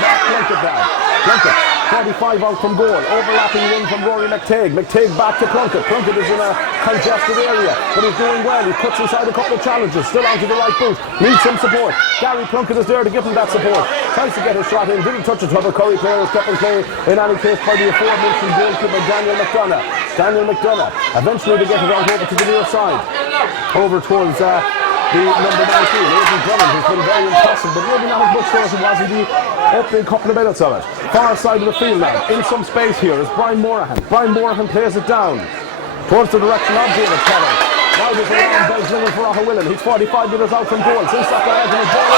Mark Plunkett now. Plunkett, 45 out from goal. Overlapping run from Rory McTague. McTague back to Plunkett. Plunkett is in a congested area, but he's doing well. He puts inside a couple of challenges. Still onto the right boot. Needs some support. Gary Plunkett is there to give him that support. Tries to get his shot in. Didn't touch a Tubbercurry player. Kept in play in any case by the aforementioned goalkeeper Daniel McDonough. Daniel McDonough. Eventually they get it out over to the near side. Over towards the number 19, Aidan Drummond, who's been very impressive, but maybe not as much so as it was in the opening couple of minutes of it. Far side of the field now, in some space here, is Brian Morahan. Brian Morahan plays it down towards the direction of David Kelly. Now there's a long bell ringing for Aughawillan. He's 45 metres out from goal. Since that guy has been ball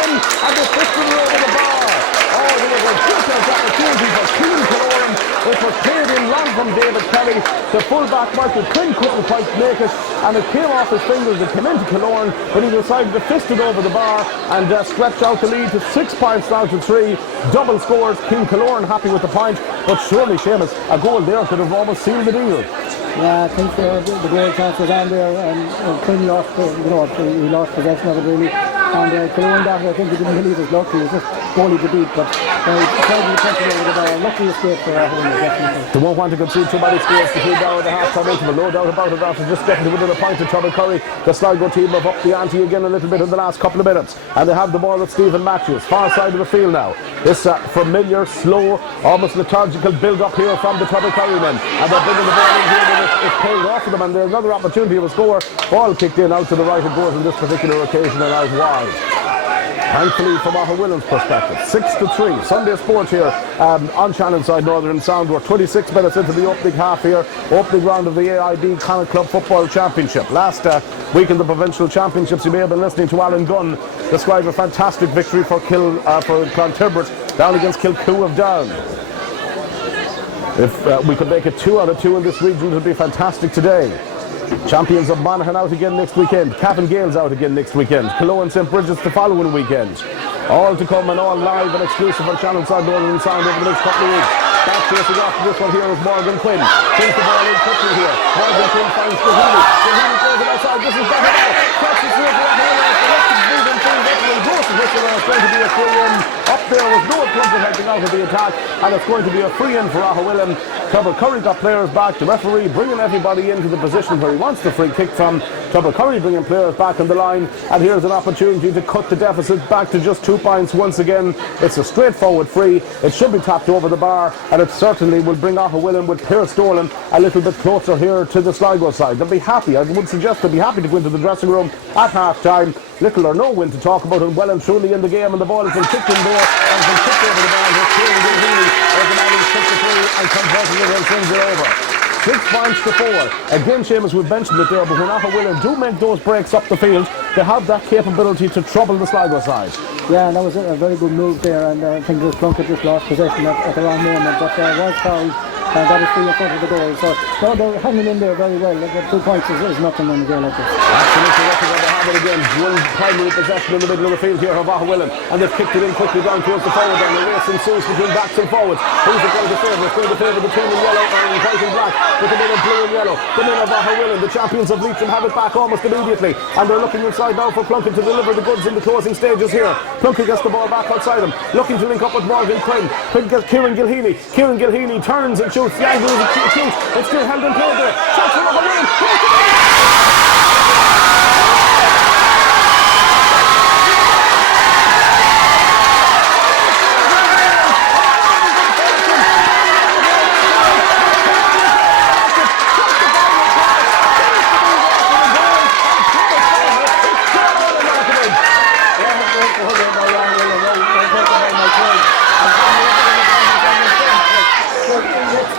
in, and they're pushing it over the bar. Oh, there was a good opportunity for Keane Killeorn. It was played in long from David Kelly. The fullback Michael Quinn couldn't quite make it, and it came off his fingers. It came into Killeorn, but he decided to fist it over the bar and stretch out the lead to 6 points down to 3. Double scores. Keane Killeorn happy with the point, but surely Seamus, a goal there could have almost sealed the deal. Yeah, I think the goal chance was on there, and Quinn lost, he lost possession of it really. And Killeorn got it. I think he didn't believe his luck. He was just goalie to beat, but probably punted over the bar. Lucky escape for Aughawillan, definitely. They won't want to concede too many scores between now and the half-time interval. No doubt about it. After just getting to within a point of Tubbercurry, the Sligo team have upped the ante again a little bit in the last couple of minutes, and they have the ball with Stephen Matthews, far side of the field now. This familiar, slow, almost lethargical build-up here from the Tubbercurry men, and they're bringing the ball in here, but it's paid off for them, and there's another opportunity of a score. Ball kicked in out to the right, it goes on this particular occasion and out wide. Thankfully, from Aughawillan's perspective, 6-3. Sunday Sport here on Channel Side Northern Sound. We're 26 minutes into the opening half here, opening round of the AIB Connacht Club Football Championship. Last week in the provincial championships, you may have been listening to Alan Gunn describe a fantastic victory for Clontibbert down against Kilcoo of Down. If we could make it 2 out of 2 in this region, it would be fantastic today. Champions of Monaghan out again next weekend. Cavan Gales out again next weekend. Cologne and St. Bridget's the following weekend. All to come and all live and exclusive on Channel Side Northern Sound over the next couple of weeks. Back chasing after this one here is Morgan Quinn. Brings the ball in quickly here. Morgan Quinn finds Gahini. Gahini goes it outside. This is better now. Catches the field for Aughawillan. Moving through. That's a whistle. It's going to be a free in. Up there was no attempt at helping out of the attack, and it's going to be a free in for Aughawillan. Tubbercurry got players back. The referee bringing everybody into the position where he wants the free kick from. Tubbercurry bringing players back on the line, and here's an opportunity to cut the deficit back to just 2 points once again. It's a straightforward free. It should be tapped over the bar, and it certainly will bring Aughawillan with Pierce Dolan a little bit closer here to the Sligo side. They'll be happy. I would suggest they'll be happy to go into the dressing room at half time. Little or no win to talk about, and well and truly in the game, and the ball has been kicked in there and has been kicked over the bar. Here's Kieran Gilheany as the man who's kicked the free and converting it and sends it over. 6 points to 4. Again, Seamus, we've mentioned it there, but when Aughawillan do make those breaks up the field, they have that capability to trouble the Sligo side. Yeah, and that was a very good move there, and I think the Plunkett just lost possession at the wrong moment, but was fouled. And that is free in front of the goal. So no, they're hanging in there very well. 2 points is nothing in a game like this. Absolutely, that's going to have it again. One primary possession in the middle of the field here of Aughawillan, and they've kicked it in quickly down towards the forward line. The race ensues between backs and forwards. Who's it going to favour? It's going to favour the team in yellow and white and black, with the men in blue and yellow. The men of Aughawillan, the champions of Leitrim, have it back almost immediately, and they're looking inside now for Plunkett to deliver the goods in the closing stages here. Plunkett gets the ball back outside him, looking to link up with Morgan Quinn. Quinn gets Kieran Gilheany. Kieran Gilheany turns and shoots. The angle is a shoot. It's still held in play there. Shots from Aughawillan.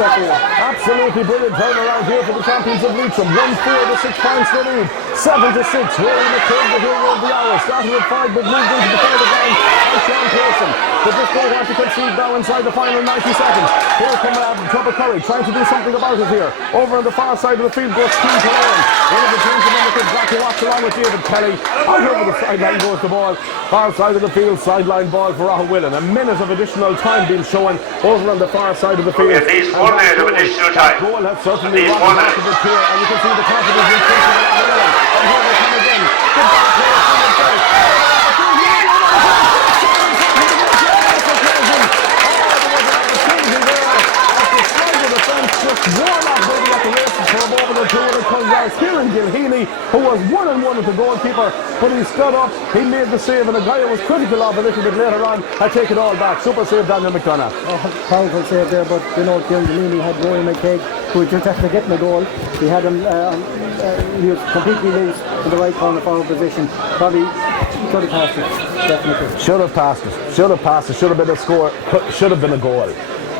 Absolutely brilliant turnaround here for the champions of Leitrim. 1-4 to 6 points to lead. 7-6. Rory McCabe, the hero of the hour. Started at 5 but moved into the forward line by Sean Pearson. They just don't want to concede now inside the final 90 seconds. Here come Tubbercurry trying to do something about it here. Over on the far side of the field goes Keane Killeorn. One of the gentlemen that could exactly watch along with David Kelly. Out over the sideline goes the ball. Far side of the field, sideline ball for Aughawillan. A minute of additional time being shown over on the far side of the field. At least 1 minute of additional time. Goal has certainly rocked back a bit here, and you can see the confidence increasing in Aughawillan. And here they come again. Good ball player from the side. Just warm up maybe at the races for a moment or two, and it comes out. Kieran Gilheany, who was 1-1 with the goalkeeper, but he stood up, he made the save, and a guy who was critical of a little bit later on had taken it all back. Super save, Daniel McDonough. Powerful save there, but you know, Kieran Gilheany had Rory McCabe, who was just after getting the goal. He had him, he was completely loose in the right corner forward position. Probably could have passed it, definitely. Should have passed it, should have passed it, should have been a score, should have been a goal.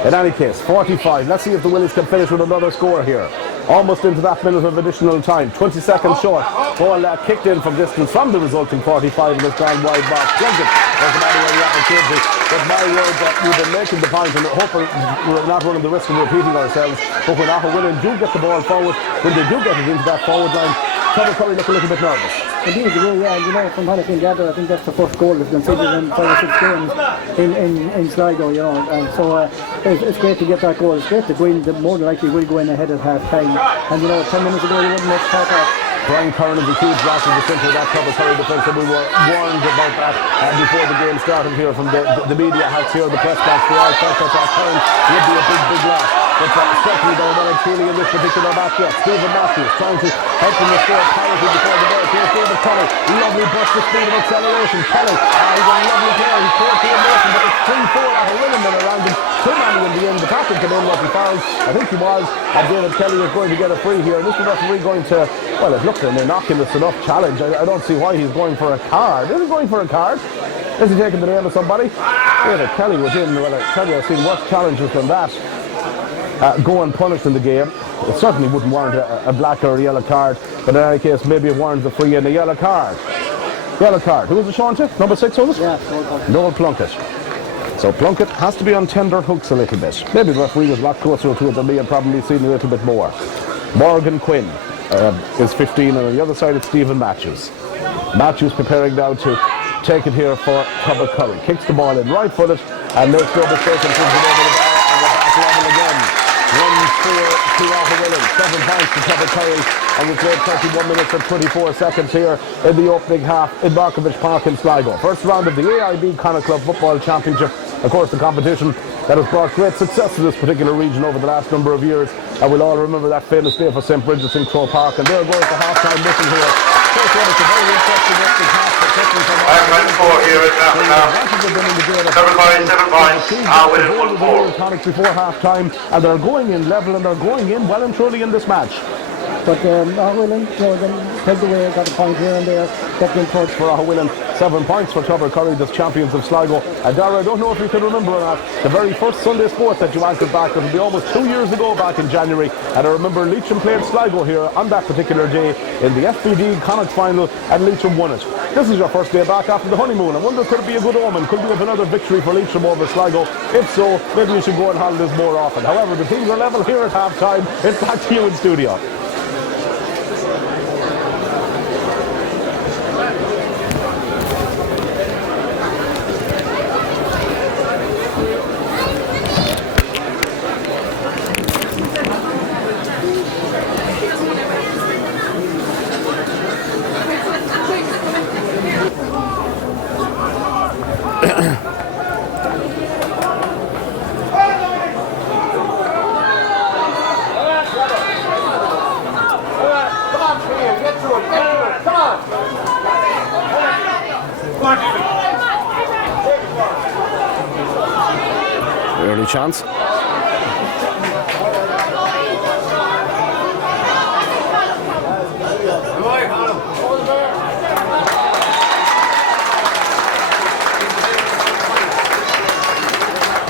In any case, 45. Let's see if the Willies can finish with another score here. Almost into that minute of additional time. 20 seconds short. Ball kicked in from distance from the resulting 45, and it's gone wide back. Plunkett doesn't matter where the opportunity. But my word, that we've been making the point, and hoping we're not running the risk of repeating ourselves, but when Aughawillan do get the ball forward, when they do get it into that forward line, Tubbercurry look a little bit nervous. Indeed, yeah, from what I can gather, I think that's the first goal that's been conceded in 5 or 6 games in Sligo, and so it's great to get that goal. It's great to go in, more than likely will go in ahead at half time, and 10 minutes ago you wouldn't make part of. Brian Curran is a huge loss in the centre of that Tubbercurry defence, and we were warned about that before the game started here from the media house here, the press box. We all felt that Curran would be a big loss. But certainly there were feeling in this particular match. Stephen Matthews trying to help them restore parity before the break. Here's David Kelly. Lovely burst of speed and acceleration. Kelly, he's a lovely player. He's caught the emotion, but it's 3-4 Aughawillan men around him. Two men in the end. The captain came in, was he fouled? I think he was. And David Kelly is going to get a free here. And this is the referee going to, well, it looked an innocuous enough challenge. I don't see why he's going for a card. Is he going for a card? Is he taking the name of somebody? David Kelly was in. Well, I tell you, I've seen worse challenges than that. Go unpunished in the game. It certainly wouldn't warrant a black or a yellow card, but in any case, maybe it warrants a free and a yellow card. Yellow card. Who was it shown to? Number 6, was it? Yeah, Noel Plunkett. So Plunkett has to be on tender hooks a little bit. Maybe the referee was a lot closer to it than me and probably seen a little bit more. Morgan Quinn is 15, and on the other side it's Stephen Matthews. Matthews preparing now to take it here for Tubbercurry. Kicks the ball in right-footed and makes no mistake and turns it over the bar and we're back level again. 1-4 to Aughawillan, 7 points to Tubbercurry, and we've played 31 minutes and 24 seconds here in the opening half in Markievicz Park in Sligo. First round of the AIB Connacht Club Football Championship. Of course, the competition that has brought great success to this particular region over the last number of years. And we'll all remember that famous day for St. Bridget's in Crow Park. And they're going to half-time whistle here. First one, it's a very interesting opening half. 5-4 here at half-time. Tubbercurry 7 points, Aughawillan 1-4. Connacht before half-time, and they're going in level, and they're going in well and truly in this match. But Aughawillan, pegged away, got a point here and there, kept in touch. For Aughawillan, 7 points for Tubbercurry, the champions of Sligo. And Dara, I don't know if you can remember or not, the very first Sunday Sport that you anchored back, it'll be almost 2 years ago back in January, and I remember Leitrim played Sligo here on that particular day in the FBD Connacht final, and Leitrim won it. This is your first day back after the honeymoon. I wonder, could it be a good omen? Could we have another victory for Leitrim over Sligo? If so, maybe we should go on holidays more often. However, the teams are level here at half-time. It's back to you in studio. Early chance.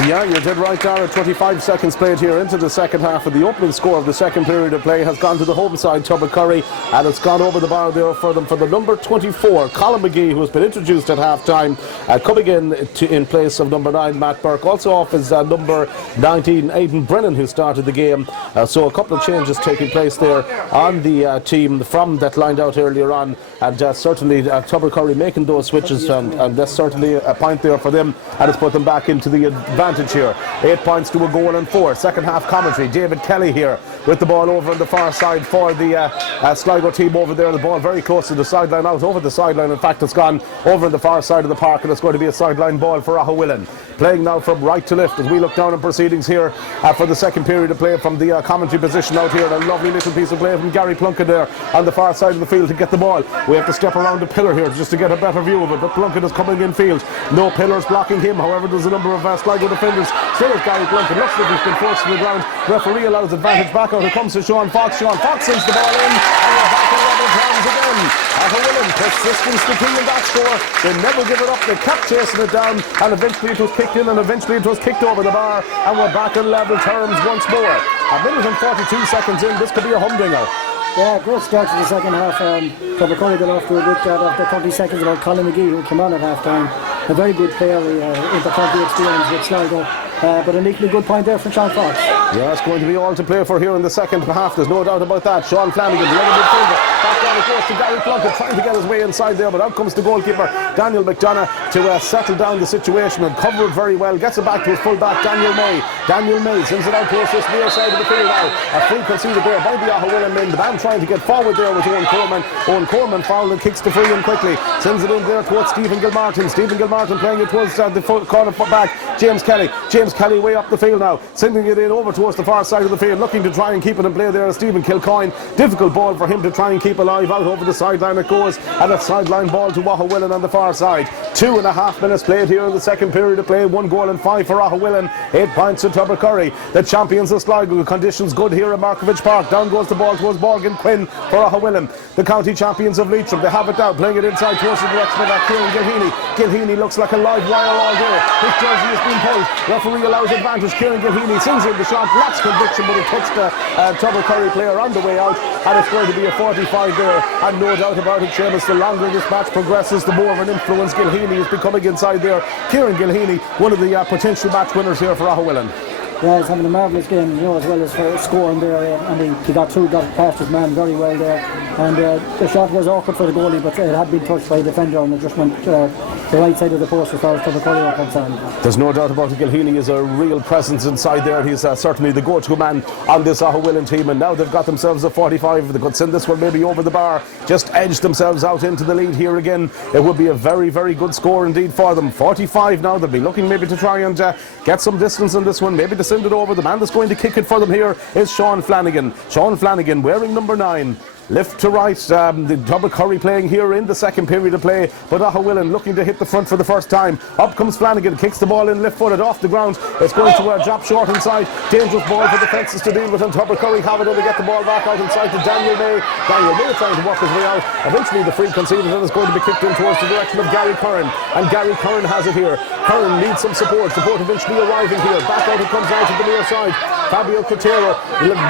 Yeah, you're dead right, Dara. 25 seconds played here into the second half, and the opening score of the second period of play has gone to the home side, Tubbercurry, and it's gone over the bar there for them for the number 24, Colin McGee, who has been introduced at half-time, coming in place of number 9, Matt Burke. Also off is number 19, Aidan Brennan, who started the game. So a couple of changes taking place there on the team from that lined out earlier on, and certainly Tubbercurry making those switches, and that's certainly a point there for them, and it's put them back into the advantage here. 8 points to a goal and 4. Second half commentary. David Kelly here with the ball over on the far side for the Sligo team over there. The ball very close to the sideline, out over the sideline. In fact, it's gone over on the far side of the park, and it's going to be a sideline ball for Aughawillan. Playing now from right to left as we look down in proceedings here for the second period of play from the commentary position out here. And a lovely little piece of play from Gary Plunkett there on the far side of the field to get the ball. We have to step around the pillar here just to get a better view of it, but Plunkett is coming in field. No pillars blocking him. However, there's a number of Sligo defenders. Still is Gary Plunkett. Looks like he's been forced to the ground. Referee allows advantage back out. Here comes to Sean Fox. Sean Fox sends the ball in, and we're back in level terms again. Aughawillan, persistence the key in that score. They never give it up. They kept chasing it down, and eventually it was kicked in, and eventually it was kicked over the bar, and we're back in level terms once more. A minute and 42 seconds in. This could be a humdinger. Yeah, great start to the second half. Tubbercurry got off to a good start after 30 seconds about Colin McGee, who came on at half time. a very good player in the 20 experience with Sligo. But an equally good point there for Sean Fox. Yeah, it's going to be all to play for here in the second half. There's no doubt about that. Sean Flanagan, the other midfielder, back down it goes to Gary Plunkett, trying to get his way inside there, but out comes the goalkeeper, Daniel McDonough, to settle down the situation and cover it very well. Gets it back to his full-back, Daniel May. Daniel May sends it out towards this near side of the field now. A free conceded there by the Aughawillan men. The man trying to get forward there with Owen Coleman. Owen Coleman fouled and kicks the free in quickly. Sends it in there towards Stephen Gilmartin. Stephen Gilmartin playing it towards the corner back. James Kelly. James Kelly way up the field now. Sending it in over towards the far side of the field. Looking to try and keep it in play there. Stephen Kilcoyne. Difficult ball for him to try and keep alive. Out over the sideline it goes. And a sideline ball to Aughawillan on the far side. 2.5 minutes played here in the second period of play. 1 goal and 5 for Aughawillan. 8 points to Tubbercurry. The champions of Sligo. Conditions good here at Markievicz Park. Down goes the ball towards Morgan Quinn for Aughawillan. The county champions of Leitrim. They have it now. Playing it inside towards the direction of Kieran Gilheany. Gilheany looks like a live wire all day. His jersey has been pulled. Referee allows advantage. Kieran Gilheany sings in the shot. Lacks conviction, but it touched the Tubbercurry player on the way out. And it's going to be a 45 there. And no doubt about it, Seamus, the longer this match progresses, the more of an influence Gilheany is becoming inside there. Kieran Gilheany, one of the potential match winners here for Aughawillan. Yeah, he's having a marvellous game, as well as for scoring there, and he got past his man very well there. And the shot was awkward for the goalie, but it had been touched by the defender, and it just went the right side of the post as far as Tubbercurry are concerned. There's no doubt about it. Gilheany is a real presence inside there. He's certainly the go-to man on this Aughawillan team, and now they've got themselves a 45. They could send this one maybe over the bar, just edge themselves out into the lead here again. It would be a very, very good score indeed for them. 45 now. They'll be looking maybe to try and get some distance on this one, maybe to send it over. The man that's going to kick it for them here is Sean Flanagan. Sean Flanagan wearing number 9. Left to right, the Tubbercurry playing here in the second period of play, but Aughawillan looking to hit the front for the first time. Up comes Flanagan, kicks the ball in left-footed off the ground. It's going to drop short inside. Dangerous ball for the fences to deal with, and Tubbercurry have it, and they get the ball back out inside to Daniel May. Daniel May trying to work his way out. Eventually the free conceded, and it's going to be kicked in towards the direction of Gary Curran, and Gary Curran has it here. Curran needs some support eventually arriving here. Back out it comes out to the near side. Fabio Cotero,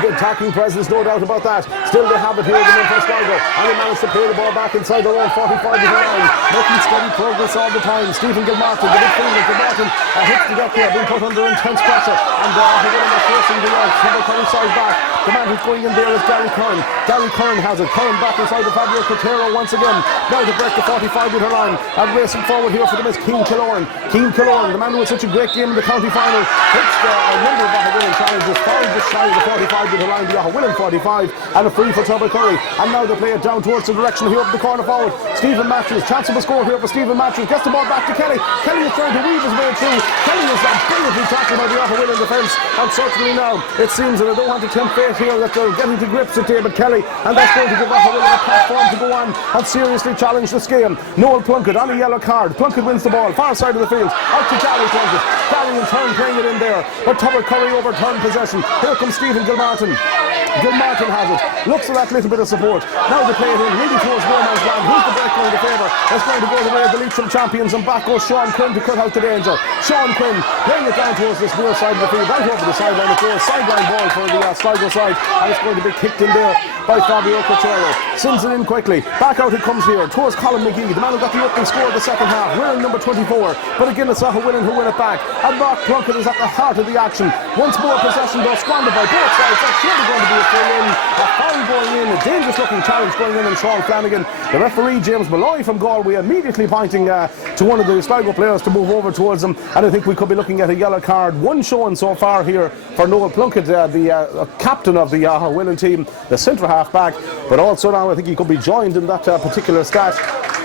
attacking presence, no doubt about that. Still they have it here, the men from Sligo, and they manage to play the ball back inside their own 45 metre line, making steady progress all the time. Stephen Gilmartin, the midfielder, Gilmartin hits to get there, being put under intense pressure, and Aughawillan are forcing the Tubbercurry side back. The man who's going in there is Gary Curran. Gary Curran has it. Curran back inside the Fabio Cotero once again. Now to break the 45 metre line, and racing forward here for them is Keane Killorn. Keane Killorn, the man who had such a great game in the county final, hits a number of Aughawillan challenges, fouled just shy of the 45 metre line, the Aughawillan 45, and a free for Tubbercurry. And now they play it down towards the direction here up the corner forward. Stephen Matthews, chance of a score here for Stephen Matthews, gets the ball back to Kelly. Kelly is trying to weave his way through. Kelly is brilliantly tackled by the Aughawillan defence, and certainly now it seems that I don't want to tempt fate here that they're getting to grips with David Kelly, and that's going to give Aughawillan a platform to go on and seriously challenge this game. Noel Plunkett on a yellow card. Plunkett wins the ball, far side of the field, out to Gary Plunkett. Gary in turn playing it in there, but Tubbercurry overturned possession. Here comes Stephen Gilmartin. Gilmartin has it, looks for that little bit of support. Now they play it in really towards no man's land. Who's the break going to favour? It's going to go the way of the Leitrim champions, and back goes Sean Quinn to cut out the danger. Sean Quinn playing it down towards this near side of the field, right over the sideline. It goes sideline ball for the Sligo side, and it's going to be kicked in there by Fabio Cotero. Sends it in quickly. Back out it comes here towards Colin McGee, the man who got the opening score of the second half, wearing number 24. But again, it's Aughawillan who win it back, and Mark Plunkett is at the heart of the action. Once more possession though squandered by both sides. That's surely going to be a free in. A foul going in, a dangerous looking challenge going in, and Sean Flanagan, the referee James Malloy from Galway, immediately pointing to one of the Sligo players to move over towards them, and I think we could be looking at a yellow card. One shown so far here for Noel Plunkett, the captain of the Aughawillan team, the centre half back, but also now I think he could be joined in that particular stat.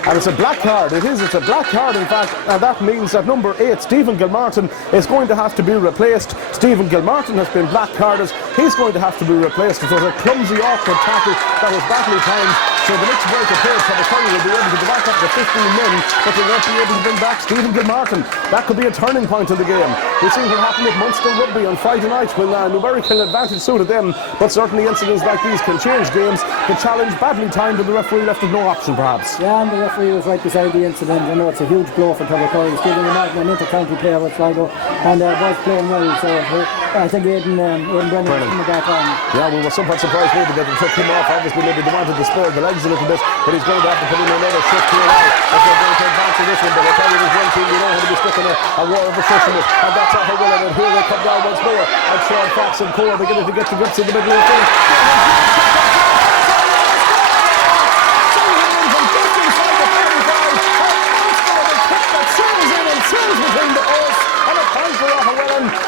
And it's a black card. It's a black card in fact, and that means that number 8, Stephen Gilmartin, is going to have to be replaced. Stephen Gilmartin has been black carded. He's going to have to be replaced. It was a clumsy, awkward tackle that was badly timed. So the next break of play, Tubbercurry will be able to go back up to 15 men, but they won't be able to bring back Stephen Gilmartin. That could be a turning point in the game. We've seen what happened at Munster Rugby on Friday night when numerical advantage suited them, but certainly incidents like these can change games. The challenge badly timed, and the referee left with no option perhaps. Yeah, and the referee was right beside the incident. I know it's a huge blow for Tubbercurry. He's giving an inter-county player with Sligo, and was playing well. So I think Aidan Brennan in the back on. Yeah, we were somewhat surprised maybe that they took him off. Obviously, maybe they wanted to spare the legs a little bit, but he's going to have to put in another shift here now if they're going to advance in this one. But I tell you, there's one team you know how to be stuck in a war of attrition with, and that's Aughawillan. And here they come down once more, and Sean Fox and Cole are beginning to get to grips in the middle of the field.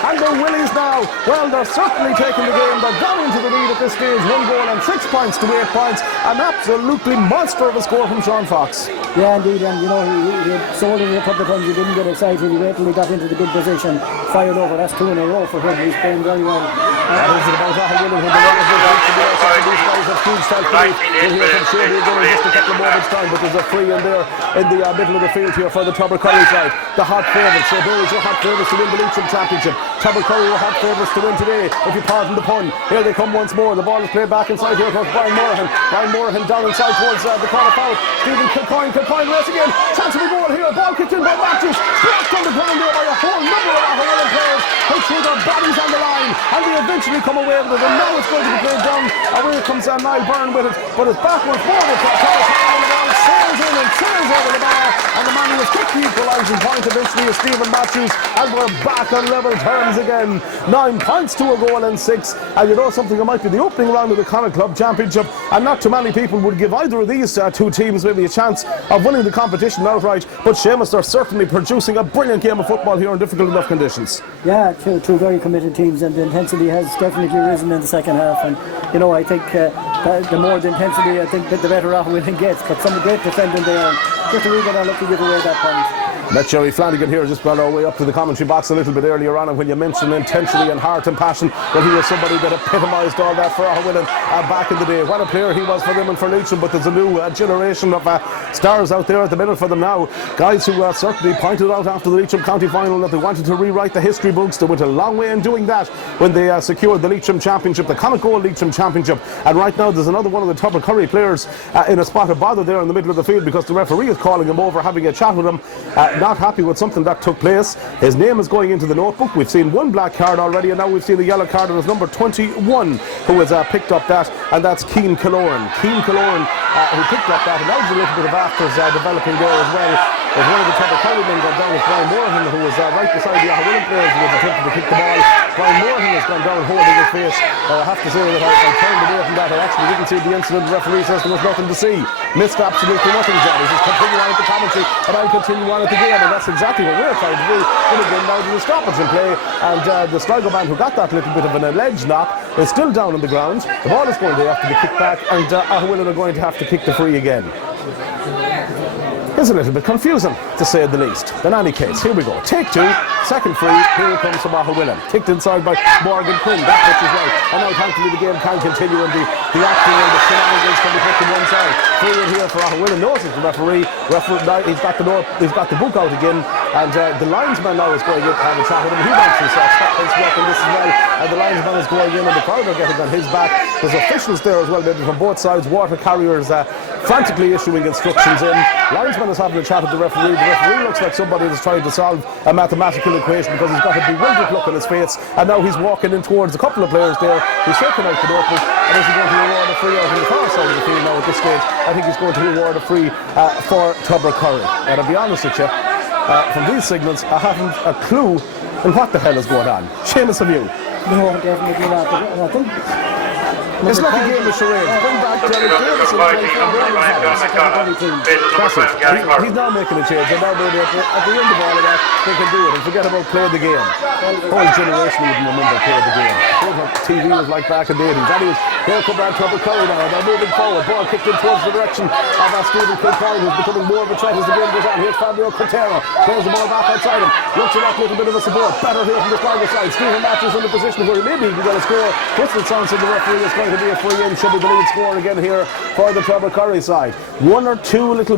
And the Willies now, well, they're certainly taking the game. They're down into the lead at this stage. 1 goal and 6 points to 8 points. An absolutely monster of a score from Sean Fox. Yeah, indeed, and you know, he sold it a couple of times. He didn't get excited. He waited till he got into the good position, fired over. That's 2 in a row for him. He's playing very well. That is it about Aughawillan when the run is about to be outside. These guys have huge self-belief. We'll hear from Shady again in just a couple of moments' time, but there's a free in there in the middle of the field here for the Tubbercurry side. The hot favourites. So those are hot favourites to win the Leitrim Championship. Tubbercurry were hot favourites to win today, if you pardon the pun. Here they come once more. The ball is played back inside here for Brian Morahan. Brian Morahan down inside towards the corner foul. Stephen Kilcoyne race again. Chance of a goal here. Ball kicked in by Matthews. Blocked on the ground there by a whole number of Aughawillan players who threw their bodies on the line, and they eventually come away with it. And now it's going to be played down. Away comes Niall Byrne with it, but it's backwards forward. The ball sails in and sails over the bar, and the man who was kicked the equalising point eventually is Stephen Matthews, and we're back on level terms again. 9 points to a goal and 6, and you know something, it might be the opening round of the Connacht Club Championship, and not too many people would give either of these two teams maybe a chance of winning the competition outright, but Seamus are certainly producing a brilliant game of football here in difficult enough conditions. Yeah, two very committed teams, and the intensity has definitely risen in the second half, and you know, I think the more the intensity, I think the better Aughawillan gets, but some great defending there, and just a wee bit unlucky to give away that point. Met Jerry Flanagan here just on our way up to the commentary box a little bit earlier on, and when you mentioned intensity and heart and passion, well, he was somebody that epitomised all that for Aughawillan back in the day. What a player he was for them and for Leitrim, but there's a new generation of stars out there at the minute for them now. Guys who certainly pointed out after the Leitrim County final that they wanted to rewrite the history books. They went a long way in doing that when they secured the Leitrim Championship, the Connacht Gold Leitrim Championship. And right now there's another one of the Tubbercurry players in a spot of bother there in the middle of the field, because the referee is calling him over, having a chat with him, not happy with something that took place. His name is going into the notebook. We've seen one black card already, and now we've seen a yellow card, and it's number 21 who has picked up that, and that's Cian Killoran. Cian Killoran who picked up that, and now there's a little bit of afters developing there as well. There's one of the Tubbercurry men gone down with Brian Morahan, who was right beside the Aughawillan players who was attempting to kick the ball. Brian Morahan has gone down holding his face. I have to say that I turned away from that. I actually didn't see the incident. The referee says there was nothing to see. Missed absolutely nothing, John. He's just continuing on at the commentary, and I'll continue on at the game, and that's exactly what we're trying to do. But again, now there's a stoppage in play, and the Sligo man who got that little bit of an alleged knock is still down on the ground. The ball is going to have to be kicked back, and Aughawillan are going to have to kick the free again. It's a little bit confusing, to say the least. But in any case, here we go. Take 2, second free. Here it comes from Aughawillan. Kicked inside by Morgan Quinn. That pitch as well. And now thankfully the game can continue, and the acting and the shenanigans can be put to one side. Free in here for Aughawillan. Notice the referee now, he's got the book out again, and the linesman now is going in to have a chat with him. He wants to stop his work in this as well, and the linesman is going in, and the crowd are getting on his back. There's officials there as well, maybe from both sides. Water carriers frantically issuing instructions in. Linesman is having a chat with the referee. The referee looks like somebody that's trying to solve a mathematical equation, because he's got a bewildered look on his face, and now he's walking in towards a couple of players there. He's taking out the notebook, and is he going to award a free out on the far side of the field now at this stage? I think he's going to award a free for Tubbercurry. And I'll be honest with you, from these signals, I haven't a clue in what the hell is going on. Seamus, have you? No, definitely not. I think it's like a game of charades. Bring back Jerry Davis and play for He's now making a change, and now maybe at the end of all of that, they can do it and forget about playing the game. The whole generation wouldn't remember playing the game. Here's what TV was like back in the 80s. Anyways, here come back Tubbercurry now. They're moving forward. Ball kicked in towards the direction of Stephen Kilcoyne, who's becoming more of a threat as the game goes on. Here's Fabio Quintero. Plays the ball back outside him. Looks at that little bit of a support. Better here from the Sligo side. Stephen Matthews in the position where maybe he can get a score. Whistle sounds, and the referee is going going to be a free in. Should be the lead score again here for the Tubbercurry side. One or two little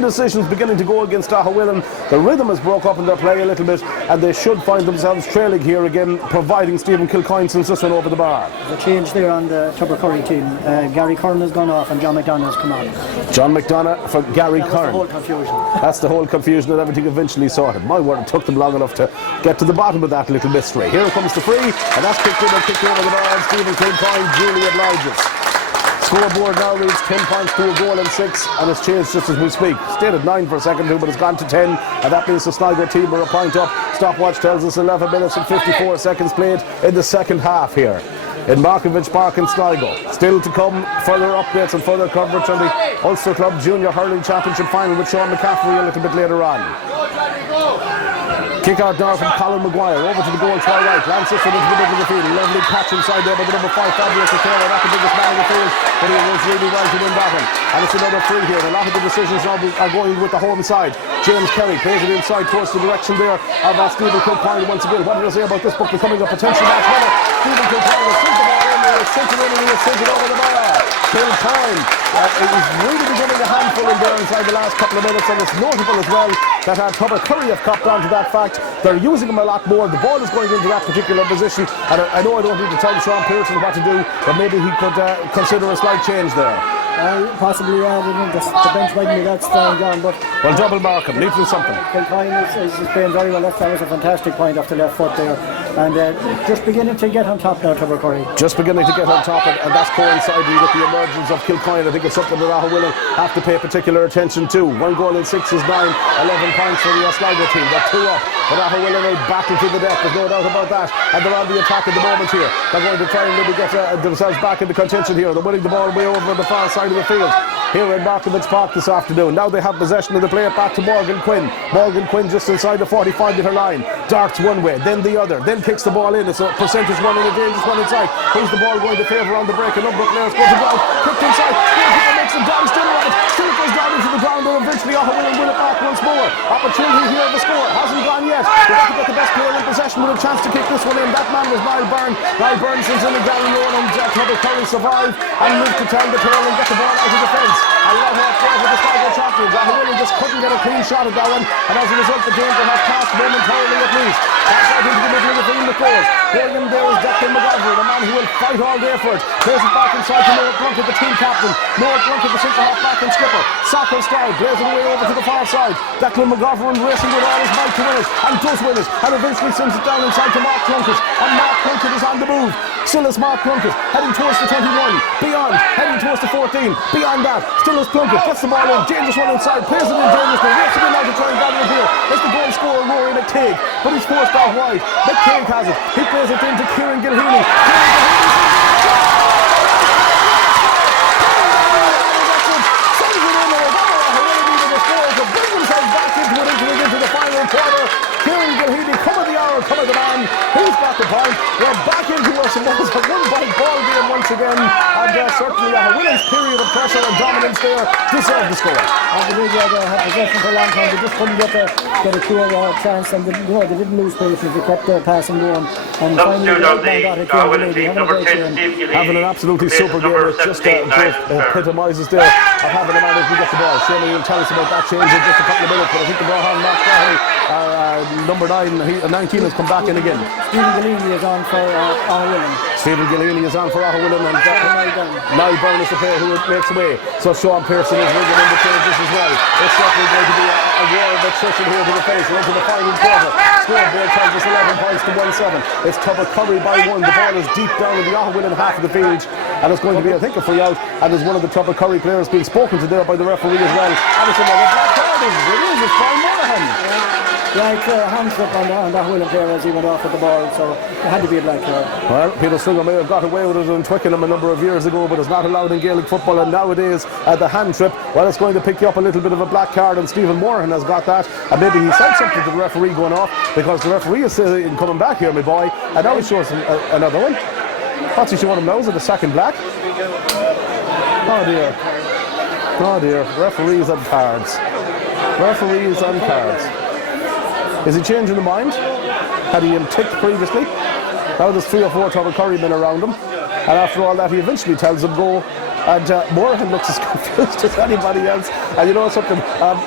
decisions beginning to go against Aughawillan. The rhythm has broke up in their play a little bit, and they should find themselves trailing here again, providing Stephen Kilcoyne sends this one over the bar. There's a change there on the Tubbercurry team. Gary Kern has gone off and John McDonough has come on. John McDonough for Gary Kern. The whole confusion. That's the whole confusion and everything eventually sorted. My word, it took them long enough to get to the bottom of that little mystery. Here comes the free, and that's kicked in and kicked over the bar, and Stephen Kilcoyne duly obliges. Scoreboard now reads 10 points to a goal and 6, and it's changed just as we speak. Stayed at 9 for a second, but it's gone to 10, and that means the Sligo team are a point up. Stopwatch tells us 11 minutes and 54 seconds played in the second half here in Markievicz Park in Sligo. Still to come further updates and further coverage on the Ulster Club Junior Hurling Championship final with Sean McCaffrey a little bit later on. Kick out now from Colin Maguire, over to the goal try right, lances it into the middle of the field. Lovely catch inside there by the number 5 Fabulous Otero, not the biggest man in the field, but he was really right to win that one. And it's another free here. A lot of the decisions now are going with the home side. James Kelly plays it inside towards the direction there of Stephen Kilcoyne once again. What did I say about this book becoming a potential match winner? Stephen Kilcoyne will sink the ball in, he will sink it in, and he will sink it over the bar. Kilcoyne is really becoming a handful in there inside the last couple of minutes, and it's notable as well that Tubbercurry have copped on to that fact. They're using him a lot more. The ball is going into that particular position, and I know I don't need to tell Sean Pearson what to do, but maybe he could consider a slight change there. Possibly, the bench mightn't be that strong, John, but... Well, double mark him, need to do something. Kilcoyne is playing very well. That was a fantastic point off the left foot there. And just beginning to get on top now, Tubbercurry. Just beginning to get on top, and that's coinciding with the emergence of Kilcoyne. I think it's something that Aughawillan have to pay particular attention to. 1 goal and 6 is 9, 11 points for the Sligo team. They're 2 up, but Aughawillan will battle to the death, there's no doubt about that. And they're on the attack at the moment here. They're going to try and maybe get themselves back into contention here. They're winning the ball way over on the far side of the field here in Markievicz Park this afternoon. Now they have possession of the play, back to Morgan Quinn. Morgan Quinn just inside the 45-metre line. Darts one way, then the other, then kicks the ball in. It's a percentage one and a dangerous one inside. Who's the ball going to favour on the break? A number of players go to ground. Kicked inside. Goalkeeper makes it down, still on it. Still goes down into the ground, and eventually Aughawillan win it back once more. Opportunity here of the score. Hasn't gone yet. They have to get the best player in possession with a chance to kick this one in. That man was Niall Byrne. Niall Byrne sends in a Gary Lohan, and Tubbercurry survive and move to turn the tail and get the ball out of the fence. A lot off there for the Sligo champions. Aughawillan just couldn't get a clean shot at that one, and as a result the danger has passed momentarily at least. That's out into the middle of the field, of course. Going in there is Declan McGovern, a man who will fight all day for it. Plays it back inside to Noel Plunkett, the team captain. Noel Plunkett, the centre half back and skipper. Soccer style, plays it away over to the far side. Declan McGovern racing with all his might to win it, and does win it, and eventually sends it down inside to Mark Plunkett, and Mark Plunkett is on the move. Still is Mark Plunkett, heading towards the 21, beyond, heading towards the 14, beyond that, still is Plunkett, gets the ball in, dangerous one inside, plays it in dangerously, racing in now to try and gather it here. It's the goal scorer, Rory McTague, but he's forced out wide. McTague has it, he plays it into Kieran Gilheany. Into the final quarter. Kieran Gilheany, come of the hour, come of the man. He's got the point. We're back into us, and was a one-point ball game once again. And certainly Aughawillan's period of pressure and dominance there deserved the score. And the media had possession for a long time. They just couldn't get a clear chance, and they didn't lose patience. They kept their passing going. And finally, having an absolutely super game. It just epitomises there of having a man who can get the ball. Shane will tell us about that change in just a couple of minutes, but I think the ball on Mark number 19 has come back in again. Stephen Gilheany is on for Aughawillan. Stephen Gilheany is on for Aughawillan, and Niall Byrne is the player who makes away. So Sean Pearson is ringing in the changes as well. It's definitely going to be a war of attrition here to the face. We're into the final quarter. Scoreboard tells us 11 points to 1-7. It's Tubbercurry by 1. The ball is deep down in the Aughawillan half of the field, and it's going to be, I think, a free out. And there's one of the Tubbercurry players being spoken to there by the referee as well. And it's another black card. It's Brian Monahan. Yeah, it's a hand slip on Aughawillan player as he went off at the ball, so it had to be a black card. Well, Peter Sligo may have got away with it in Twickenham a number of years ago, but it's not allowed in Gaelic football, and nowadays the hand trip, well, it's going to pick you up a little bit of a black card, and Stephen Morahan has got that, and maybe he said something to the referee going off, because the referee is saying, coming back here, my boy, and now he shows him another one. What's he showing him now? Is it a second black? Oh dear. Oh dear. Referees and cards. Referees and cards. Is he changing the mind? Had he him ticked previously? Now there's 3 or 4 Tubbercurry men around him. and after all that he eventually tells him go, and Moorhan looks as confused as anybody else. And you know something,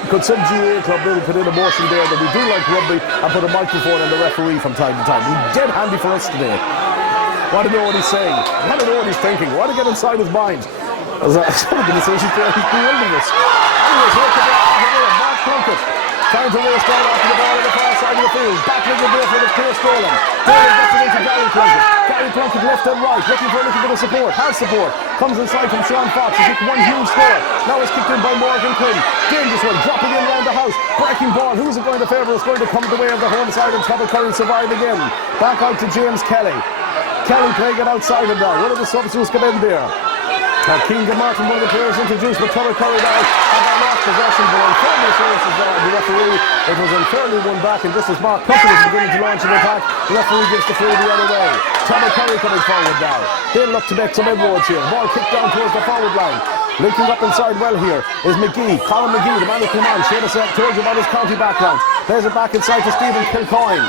could some GA club really put in a motion there that we do like rugby and put a microphone on the referee from time to time? He's dead handy for us today. Want to know what he's saying, want to know what he's thinking, want to get inside his mind. Some of the decisions there, he's bewildering us. Anyways, here comes Mark Plunkett, trying to race down after the ball on the far side of the field. Battling the there for the clear Stolen. Stolen gets it into Gary Plunkett. Gary Plunkett left and right, looking for a little bit of support. Has support. Comes inside from Sean Fox. He kicked one huge score. Now it's kicked in by Morgan Quinn. Dangerous one, dropping in around the house. Breaking ball. Who's it going to favour? It's going to come the way of the home side, and Tubbercurry survive again. Back out to James Kelly. Kelly playing it outside him now. One of the substitutes come in there. Keane Martin, one of the players introduced, but Tubbercurry now and they lost possession, but unfairly services the referee. It was unfairly won back, and just as Mark Plunkett is beginning to launch an attack, the referee gives the free the other way. Tubbercurry coming forward now. They'll look to make some inroads here. Ball kicked down towards the forward line. Linking up inside well here is McGee. Colin McGee, the man who came on. Seamus told you about his county background. Plays it back inside to Stephen Kilcoyne.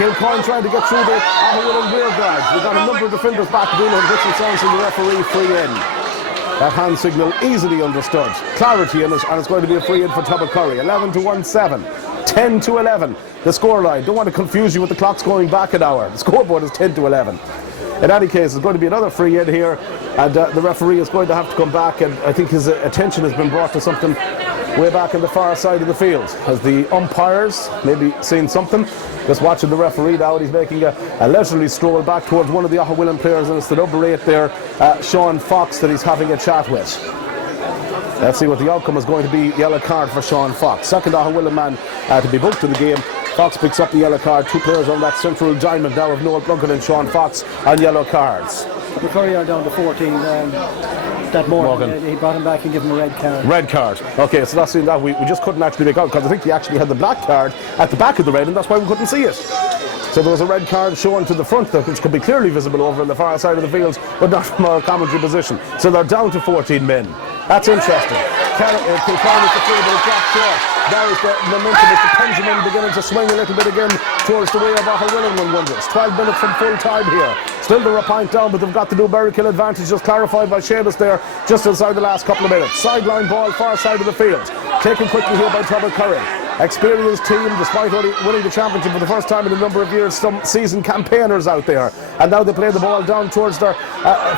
Kilcoyne trying to get through the Aughawillan rear guards. We've got a number of defenders back dealing with Richard Sanson, the referee, free in. That hand signal easily understood. Clarity in it, and it's going to be a free in for Tubbercurry. 11-1-7. 10-11. The scoreline. Don't want to confuse you with the clocks going back an hour. The scoreboard is 10-11. In any case, there's going to be another free in here, and the referee is going to have to come back, and I think his attention has been brought to something way back on the far side of the field. As the umpires maybe seen something, just watching the referee now, and he's making a leisurely stroll back towards one of the Aughawillan players, and it's the number 8 there, Sean Fox, that he's having a chat with. Let's see what the outcome is going to be. Yellow card for Sean Fox. Second Aughawillan man to be booked in the game. Fox picks up the yellow card. 2 players on that central diamond now of Noel Plunkett and Sean Fox on yellow cards. The Curry are down to 14 that morning. He brought him back and gave him a red card. Red card. Okay, so that's that we just couldn't actually make out, because I think he actually had the black card at the back of the red, and that's why we couldn't see it. So there was a red card shown to the front, which could be clearly visible over on the far side of the fields, but not from our commentary position. So they're down to 14 men. That's interesting. Kilcoyne is the free, but it's dropped short. Now is the momentum, is the pendulum beginning to swing a little bit again towards the way of Aughawillan, one wonders. 12 minutes from full time here. Still they're a point down, but they've got the numerical advantage just clarified by Seamus there just inside the last couple of minutes. Sideline ball, far side of the field. Taken quickly here by Tubbercurry. Experienced team, despite only winning the championship for the first time in a number of years. Some seasoned campaigners out there, and now they play the ball down towards their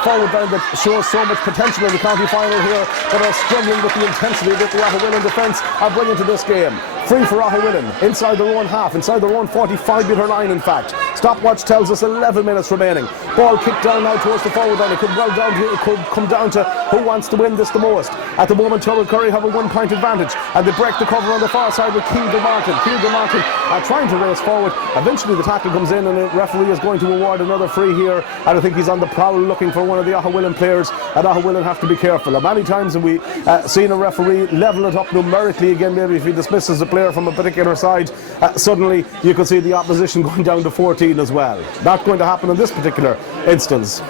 forward line that shows so much potential in the county final here, but are struggling with the intensity that the Aughawillan defence are bringing to this game. Free for Aughawillan, inside their own half, inside their own 45-metre line in fact. Stopwatch tells us 11 minutes remaining. Ball kicked down now towards the forward line. It could come down to who wants to win this the most. At the moment, Tubbercurry have a 1-point advantage, and they break the cover on the far side with Keane Martin. Keane Martin are trying to race forward. Eventually the tackle comes in, and the referee is going to award another free here, and I think he's on the prowl looking for one of the Aughawillan players, and Aughawillan have to be careful. Many times have we seen a referee level it up numerically again, maybe if he dismisses a player from a particular side, suddenly you could see the opposition going down to 14 as well. Not going to happen in this particular instance.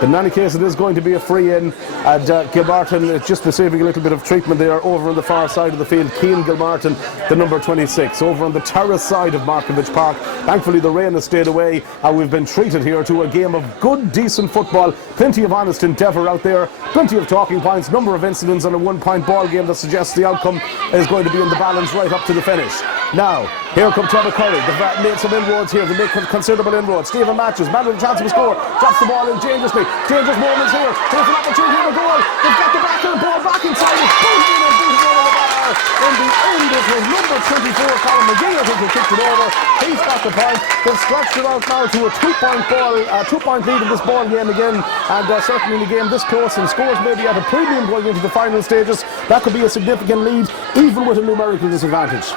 In any case, it is going to be a free in, and Gilmartin just receiving a little bit of treatment there over on the far side of the field. Keane Gilmartin, the number 26, over on the terrace side of Markievicz Park. Thankfully the rain has stayed away, and we've been treated here to a game of good, decent football. Plenty of honest endeavour out there, plenty of talking points, number of incidents, and a 1-point ball game that suggests the outcome is going to be in the balance right up to the finish. Now, here comes Tubbercurry. They've made some inroads here. They make considerable inroads. Stephen Matthews, man with a chance of a score, drops the ball in dangerously. Dangerous moments here. There's an opportunity to goal. They've got the back of the ball back inside. It's booming and beating over the bar. In the end, it was number 24, Colin McGee, I think, who kicked it over. He's got the point. They've stretched it out now to a 2-point lead in this ball game again. And certainly in a game this close, and scores maybe at a premium going into the final stages, that could be a significant lead, even with a numerical disadvantage.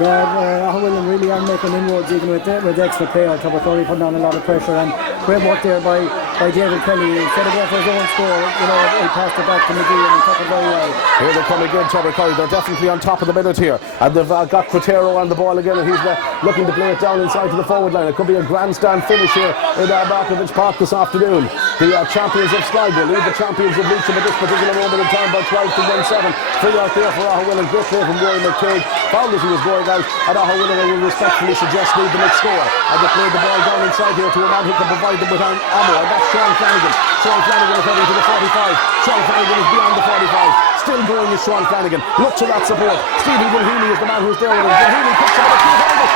Aughawillan really are making inroads even with the extra player. Tubbercurry putting on a lot of pressure, and great work there by David Kelly. Instead of going for his own score, he passed it back to McGee, and he took it very well. Here they come again, Tubbercurry. They're definitely on top of the minute here, and they've got Quintero on the ball again, and he's looking to play it down inside to the forward line. It could be a grandstand finish here in Markievicz Park this afternoon. The champions of Sligo lead the champions of Leitrim at this particular moment in time by 12 to 1-7. Free out there for Aughawillan. Great play from Rory McCaig. Found as he was going out, and Aughawillan will respectfully suggest lead the next score. And they played the ball down inside here to a man who can provide them with ammo, and that's Sean Flanagan. Sean Flanagan is heading to the 45. Sean Flanagan is beyond the 45. Still going is Sean Flanagan. Look to that support. Stephen Gilheany is the man who's there with him. Gilheany picks him at a cute angle.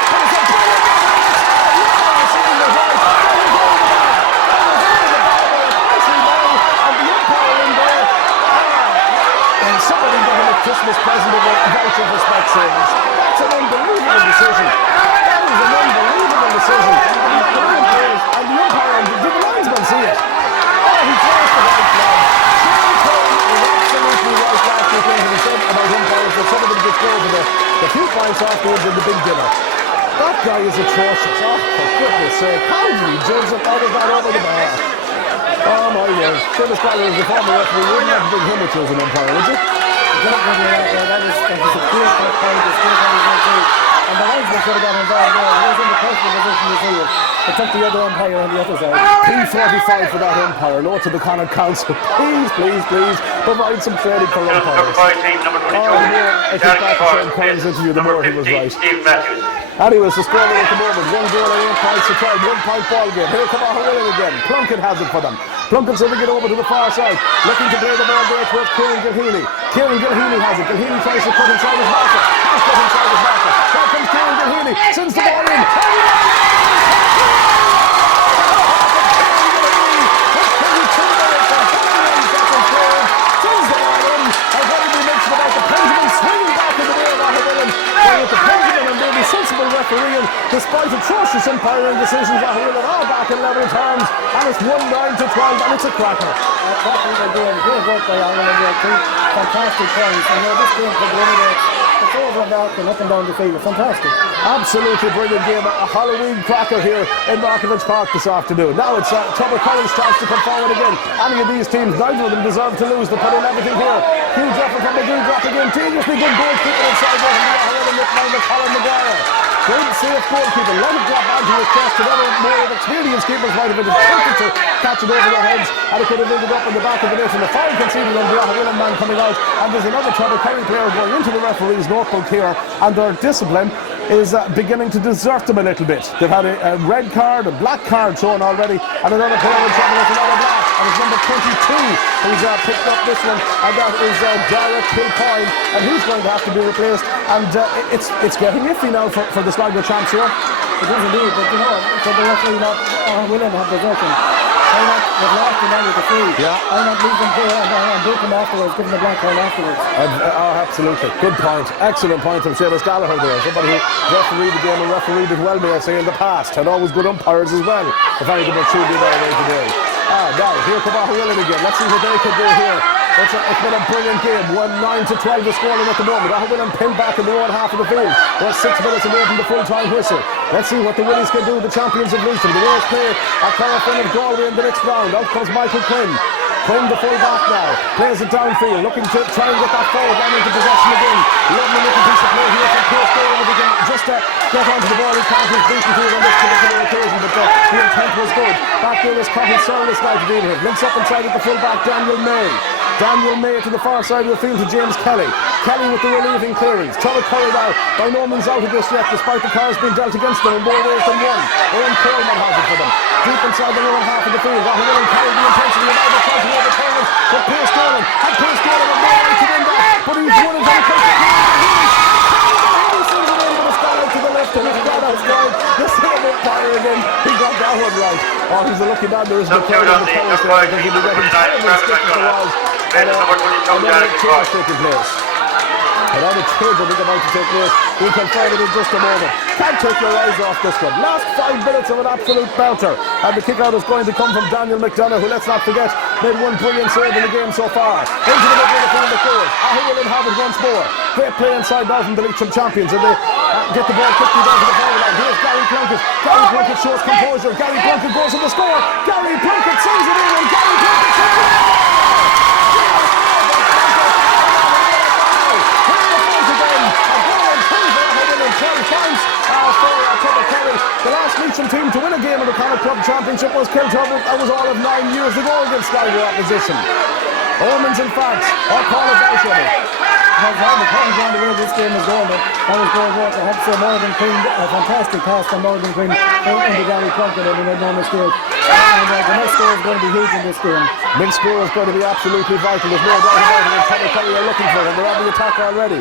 Somebody got him a Christmas present of a voucher for Specsavers. That's an unbelievable decision. That is an unbelievable decision. And the umpire, did the linesman see it? Oh, he throws the right flag. Sean Curry is absolutely right last weekend. He said about umpires that some of them just go to the few points afterwards in the big dinner. That guy is atrocious. Oh, for goodness sake. How did he judge it out of that over the bar? Oh my word. Seamus Collier is the former referee. Wouldn't have to bring him with you as an umpire, would you? That was a clear cut point. And the linesman should have got involved there. He was in the personal position to see it. It took the other umpire on the other side. P45 for that umpire. No to the Connacht Council. Please, please, please provide some training for umpires. Number 5 team, number 22. Oh, the more I think back to Sean Collins' interview, the more he was right. Steve Matthews. Anyways, the score at the moment, 1 goal and 8 points to 12, 1 point ball game. Here come Aughawillan again. Plunkett has it for them. Plunkett's going to get over to the far side, looking to play the ball there towards Kieran Gilheany. Kieran Gilheany has it. Gilheany tries to cut inside his marker. Has cut inside his marker. Here comes Kieran Gilheany. Sends the ball in. Sensible refereeing, despite atrocious umpiring decisions. Aughawillan are back in level terms, and it's 1-9 to 12, and it's a cracker. Great work by Aughawillan there too. Fantastic points. And this game could be anywhere. It's over and back and up and down the field. Fantastic. Absolutely brilliant game. A Halloween cracker here in Markievicz Park this afternoon. Now it's Tubbercurry's chance to come forward again. Any of these teams, neither of them deserve to lose. They put in everything here. Huge effort from the drop again. Dangerously good goalkeeping inside there from the Aughawillan midfielder Colin Maguire. Great safe goalkeeping. Let it drop onto his chest. Another more experienced keepers might have been attempted to catch it over their heads, and it could have ended up in the back of the net. And the foul conceded on the Aughawillan man coming out. And there's another Tubbercurry player going into the referee's notebook here, and their discipline is beginning to desert them a little bit. They've had a red card, a black card shown already, and another player in trouble with another black. And it's number 22 who's picked up this one, and that is Derek Kilcoyne, and he's going to have to be replaced. And it's getting iffy now for the Sligo champs here. It is indeed, but you know, so the referee not Aughawillan have possession. They've lost the man with the free. Yeah. Why not leave them there and beat them afterwards, give them the black card afterwards? Absolutely. Good point. Excellent point from Seamus Gallagher there. Somebody who refereed the game and refereed it well, may I say, in the past. And always good umpires as well. If any of them are truly there today. Now, here come Aughawillan again. Let's see what they could do here. It's been a brilliant game. 1-9 to 12 is scoring at the moment. Aughawillan pinned back in the own half of the field. We're 6 minutes away from the full-time whistle. Let's see what the Willies can do, the champions of Leitrim. The Willies play at Connacht of Galway in the next round. Out comes Michael Quinn. Quinn, the full-back now, plays it downfield, looking to try and get that forward line into possession again. Lovely little piece of play here from Pierce Gale. If he can just get onto the ball, he can't be beaten to it on this particular occasion, but the intent was good. Back there is Cotton Searle this guy to deal with. Links up inside at the full-back, Daniel May. Daniel May to the far side of the field to James Kelly. Kelly with the relieving clearance. Tubbercurry now, by no means out of this yet, despite the cards being dealt against them in more ways than one. Owen Coleman has it for them. Deep inside the lower half of the field. Aughawillan carried the intensity and now they're trying to overturn it. But Pierce Gale had Pierce Gale and no way to win that. But he's won it very quickly. He sends it in, but it's gone out to the left and it's gone outside. The same umpire again. He got that one right. Oh, he's looking down there. He's the player of the Powers there. Because he'll be getting terrible sticks to the walls. And another change taking place. Another change I think about to take place. We'll confirm it in just a moment. Can't take your eyes off this one. Last 5 minutes of an absolute belter. And the kick-out is going to come from Daniel McDonough, who, let's not forget, made one brilliant save in the game so far. Into the middle of the field it goes. Aughawillan have it once more. Great play inside now from the Leitrim champions. And they get the ball quickly down to the forward line. Here's Gary Plunkett. Gary Plunkett shows composure. Gary Plunkett goes in the score. Gary Plunkett sends it in, and Gary Plunkett sends it in. The last Leitrim team to win a game of the Connacht Club Championship was Kiltubber. That was all of 9 years ago against Sligo opposition. Omens and facts, or call it out of it. Has had the comes on the way this game is going, but that was going well. I have to say Morgan Quinn, a fantastic pass from Morgan Quinn into Gary Plunkett, and he made no mistake. And the next score is going to be huge in this game. Next score is going to be absolutely vital. There's no doubt about it. Tubbercurry are looking for him. They're on the attack already.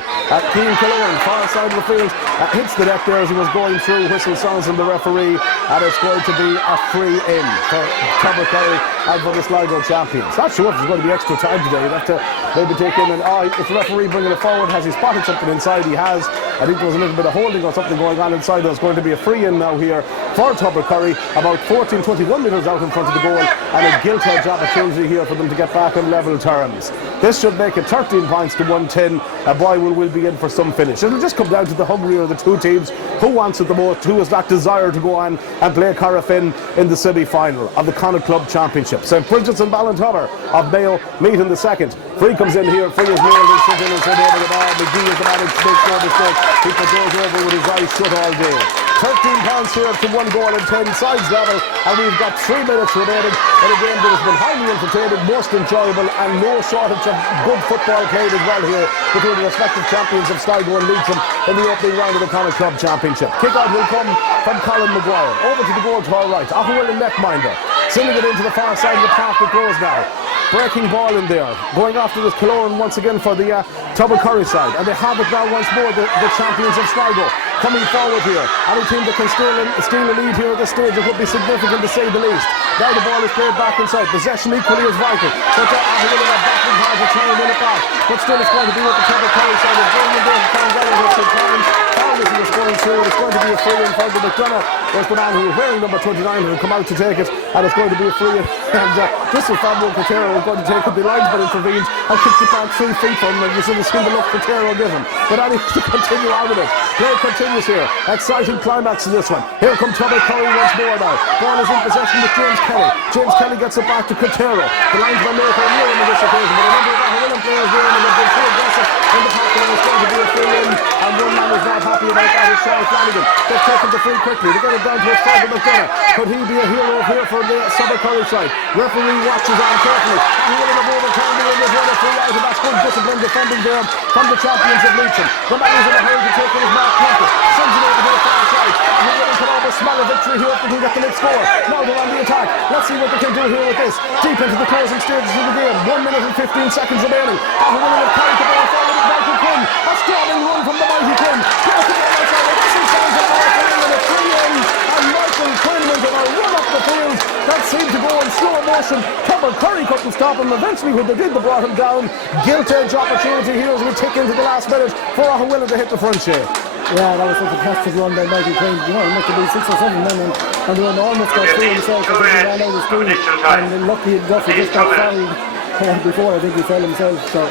Keane Killoran, far side of the field, hits the deck there as he was going through. Whistle sounds from the referee, and it's going to be a free in for Tubbercurry and for the Sligo champions. Not sure if there's going to be extra time today. You'd have to maybe take in if the referee bringing it forward, has he spotted something inside? He has. I think there was a little bit of holding or something going on inside. There's going to be a free in now here for Tubbercurry, about 21 metres out in front of the goal, and a gilt-edge opportunity here for them to get back on level terms. This should make it 13 points to 110. Boy, will be in for some finish. It'll just come down to the hungrier of the two teams, who wants it the most, who has that desire to go on and play Carafin in the semi-final of the Connacht Club Championship. St. Bridget's and Ballintubber of Mayo meet in the second. Free comes in here, Free is nailed and sent in and sent over the ball. McGee is the man who makes no mistake. He put those over with his eyes shut all day. 13 pounds here to 1 goal and 10 sides level, and we've got 3 minutes remaining in a game that has been highly entertaining, most enjoyable, and no shortage of good football played as well here between the respective champions of Sligo and Leitrim in the opening round of the Connacht Club Championship. Kick-out will come from Colin Maguire. Over to the goal to our right, Aughawillan netminder, sending it into the far side of the park. It goes now. Breaking ball in there. Going after this Killoran once again for the Tubbercurry side. And they have it now once more, the champions of Sligo. Coming forward here. Any team that can steal a lead here at this stage, it would be significant to say the least. Now the ball is played back inside. Possession equally is vital. But Aughawillan are backing hard to try and win it back. But still it's going to be with the Tubbercurry side. It's going in there to try and get it with some time. Ferguson is going through. It's going to be a free in for the McDonough. There's the man who is wearing number 29 who will come out to take it. And it's going to be a free in. And this is Fabio Cotero going to take it. The linesman intervened and kicked it back 3 feet from him, and you should have seen the look Cotero give him. But I need to continue on with it. Play continues here. Exciting climax in this one. Here comes Tubbercurry once more now. Ball is in possession with James Kelly. James Kelly gets it back to Cotero. The linesman may have near him in this occasion, but a number of Aughawillan players there and have been too aggressive in the pack, and it's going to be a free in. And one man is not happy about that is Sean Flanagan. They've taken the free quickly. They get it down to his father McDonough. Could he be a hero here for the Tubbercurry side? Referee watches on carefully. Aughawillan have overturned it, and they've won a free out, and that's good discipline defending there from the champions of Leitrim. The man is in a hurry to take it is Mark Plunkett. Sends it over to the far side. Aughawillan can almost smell a victory here if they can get the next score. Now they're on the attack. Let's see what they can do here with this. Deep into the closing stages of the game. 1 minute and 15 seconds remaining. Aughawillan have carried the ball forward with Michael Quinn. A storming run from the mighty Quinn. Plays the ball outside. The whistle sounds of Aughawillan and a free in. And Michael Quinn went on a run up the field that seemed to go in slow motion. Tubbercurry couldn't stop him. Eventually when they did, they brought him down. Gilt-edge opportunity here as we tick into the last minute for Aughawillan to hit the front shade. Yeah, that was such a fantastic run by Michael Quinn. You know, he must have been 6 or 7 men, and they almost got through himself as he ran out of speed. And lucky enough, he just got fouled before I think he fell himself. So,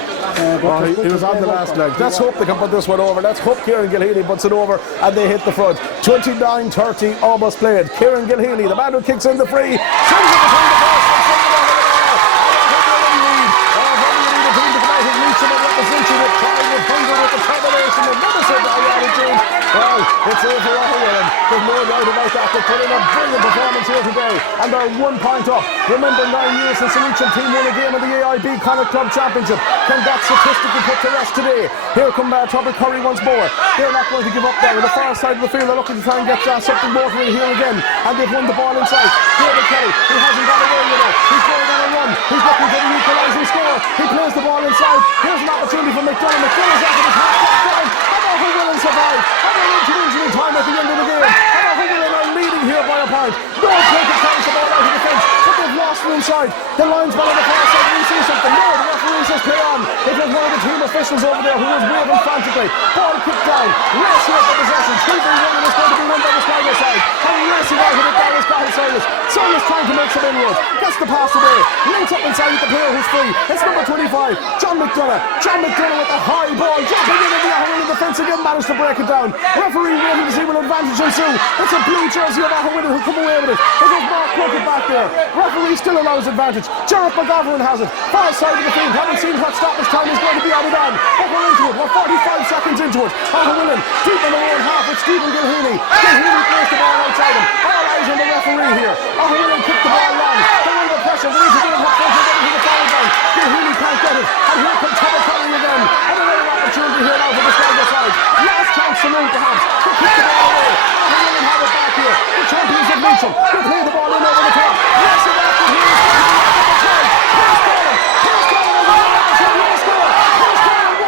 he was on the last leg. Let's hope they can put this one over. Let's hope Kieran Gilheany puts it over and they hit the front. 29-30 almost played. Kieran Gilheany, the man who kicks in the free, sends it between the posts and sends it over the bar. Aughawillan lead. Aughawillan between the United Leitrim and representing it, trying with hunger with determination and never said that attitude. Well, it's over for Aughawillan. There's no doubt about that. They put in a brilliant performance here today, and they're 1 point up. Remember, 9 years since the Leitrim team won a game of the AIB Connacht Club Championship. Can that statistic be put to rest today? Here come Tubbercurry once more. They're not going to give up there. On the far side of the field, they're looking to try and get something more from here again, and they've won the ball inside. David Kelly, he hasn't got away with it. He's going on a run. He's looking for the equalising score. He plays the ball inside. Here's an opportunity for McDonough. McDonough's after the half back down. And Aughawillan survived. And they're into injury time at the end of the game. And Aughawillan are leading here by a point. No taking carries the ball out of the fence, but they've lost it inside. The linesman on the far side, we see something. No, the referee says play on. It was one of the team officials over there who was waving frantically. Ball kicked down. Race here for possession. 3-1 is going to be won by the Sligo side. And racing out with it down is Barry Cyrus. Cyrus trying to make some inroads. Gets the pass away. Links up inside with the player who's free. It's number 25, John McDonough. John McDonough with the high ball. Jumping into the Aughawillan defence again, managed to break it down. Referee waiting to see what advantage ensue. It's a blue jersey of Aughawillan who come away with it. It was Mark Plunkett back there. Referee still allows advantage. Jarrett McGovern has it. Far side of the field. Haven't seen what stoppage time is going to be added on. But we're into it. We're 45 seconds into it. Aughawillan deep in their own half with Stephen Gilheany. Gilheany plays the ball outside him. All eyes on the referee here. Aughawillan kicked the ball long. They're under pressure. They need to get it up front and get it to the foul line. Gilheany can't get it. And here comes Tubbercurry again. And another opportunity here now for the Sligo side. Last chance to move perhaps. To kick the ball away. Aughawillan have it back here. The champions of Leitrim. They play the ball in over the top. Yes, it after here. Here's Colin. Here's Colin. And the opportunity to score. Here's Colin.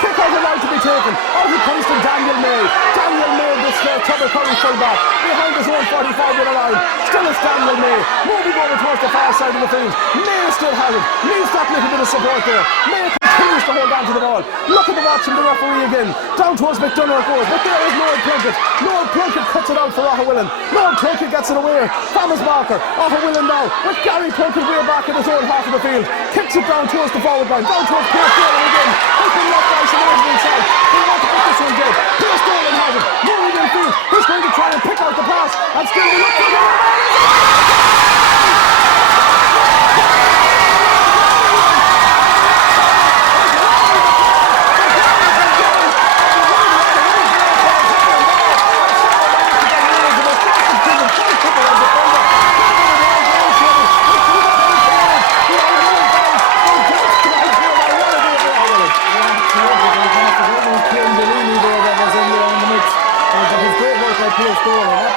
Kick out allowed to be taken. Out it comes to Daniel May. Daniel May, this Tubbercurry full back. Behind his own 45-metre line. Still it's Daniel May. Moving over towards the far side of the field. May still has it. Needs that little bit of support there. May continues to hold on to the ball. Look at the watch from the referee again. Down towards McDonough it goes. But there is Noel Plunkett. Noel Plunkett cuts it out for Aughawillan. Noel Plunkett gets it away from his marker. Aughawillan now with Gary Plunkett way back in his own half of the field. Kicks it down towards the forward line. Down towards Pierce Dolan again. Open left ice and over inside. He wants to put this one dead. Pierce Dolan has it. Moving in field. He's going to try and pick out the pass. And still the look for the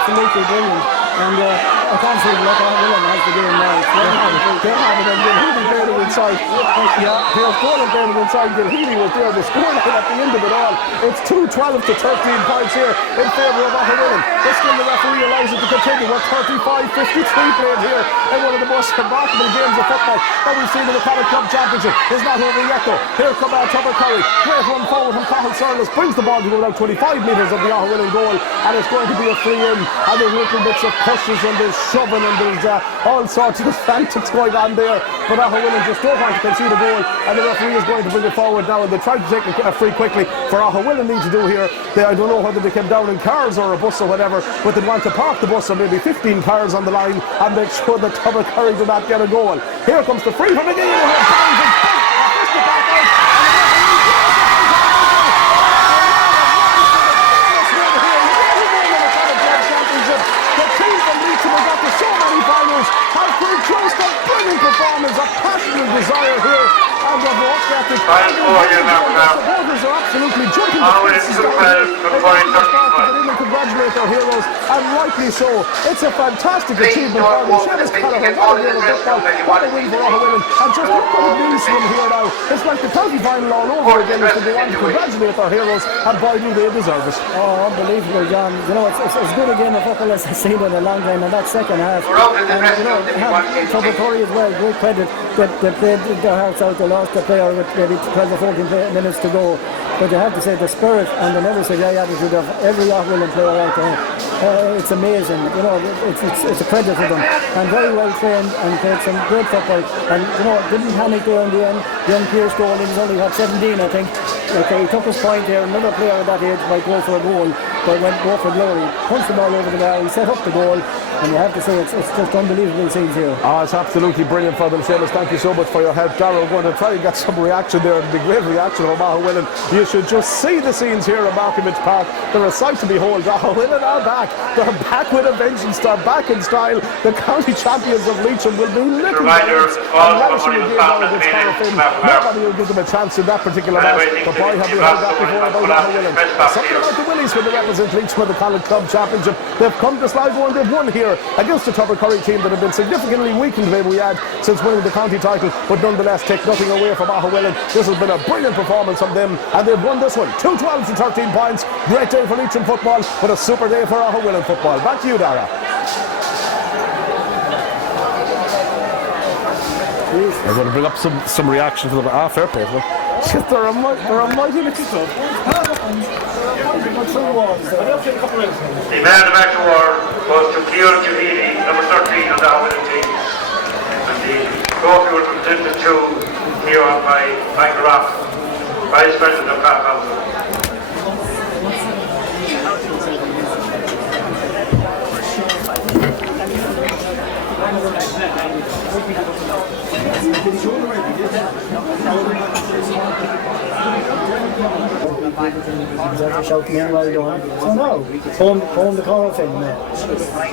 absolutely brilliant, and I can't see what Aughawillan has to do now. They have it, and Gilheany played it inside. Yeah, Pierce Dolan played it inside. Gilheany was there. The scoreline at the end of it all. It's 2-12 to 13 points here in favour of Aughawillan. But still the referee allows it to continue. We're 35-53 played here in one of the most remarkable games of football that we've seen in the Connacht Club Championship. It's not over yet though. Here come Tubbercurry. Great run forward from Cathal Surlis. Brings the ball to about 25 metres of the Aughawillan goal, and it's going to be a free in. And there's little bits of pushes and there's shoving and there's all sorts of antics going on there. But Aughawillan just don't want to concede a goal, and the referee is going to bring it forward now, and they try to take a free quickly. For Aughawillan need to do here, I don't know whether they came down in cars or a bus or whatever, but they want to park the bus or maybe 15 cars on the line and make sure that Tubbercurry do not get a goal. Here comes the free from again. So many finals have produced a brilliant performance, a passionate desire here, and a work ethic. Supporters are absolutely jumping the fences and congratulate their heroes, and rightly so. It's a fantastic achievement for them. Seamus Callaghan, what a game of football, what a win for Aughawillan, and just look what it means to them here now. It's like the county final all over again as they want to congratulate their heroes, and boy do they deserve it. Oh, unbelievable, John. You know, it's good a game of football as I've seen in a long time, and that second half. And you know, Tubbercurry as well, great credit that they played their hearts out. They lost the player with maybe 12 or 14 minutes to go. But you have to say the spirit and the never say die attitude of every Aughawillan player out there. It's amazing, you know. It's a credit to them, and very well trained and played some great football. And you know, didn't panic there in the end. Young Pierce Dolan, he's only had 17, I think. Okay, he took his point there. Another player at that age might go for a goal, but went go for glory. Punched the ball over the bar. He set up the goal. And you have to say it's just unbelievable scenes here. Oh, it's absolutely brilliant for them, Seamus. Thank you so much for your help, Darrell. Going to try and get some reaction there. It'll be great reaction from Aughawillan. You should just see the scenes here at Markievicz Park. They're a sight to behold. Aughawillan are back. They're back with a vengeance. They're back in style. The county champions of Leitrim will be little relishing the game out of this paraffin. Nobody will give them a chance in that particular match. But boy, have we heard that before about Aughawillan. Something about the Willies when they represent Leitrim in the Connacht Club Championship. They've come to Sligo and they've won here against the Tubbercurry team that have been significantly weakened, maybe we had, since winning the county title, but nonetheless take nothing away from Aughawillan. This has been a brilliant performance from them, and they've won this one 2-12 to 13 points. Great day for Leitrim football, but a super day for Aughawillan football. Back to you, Dara. I'm going to bring up some reaction to them. Fair play to them. They're a mighty little club. The man of the match award goes to Ciarán Gilheany, number 13 on the Aughawillan team. And the trophy was presented to Ciarán by Michael Rock. Vice President of Cork Council. Shouting in while you're on. So no, home the call thing, mate.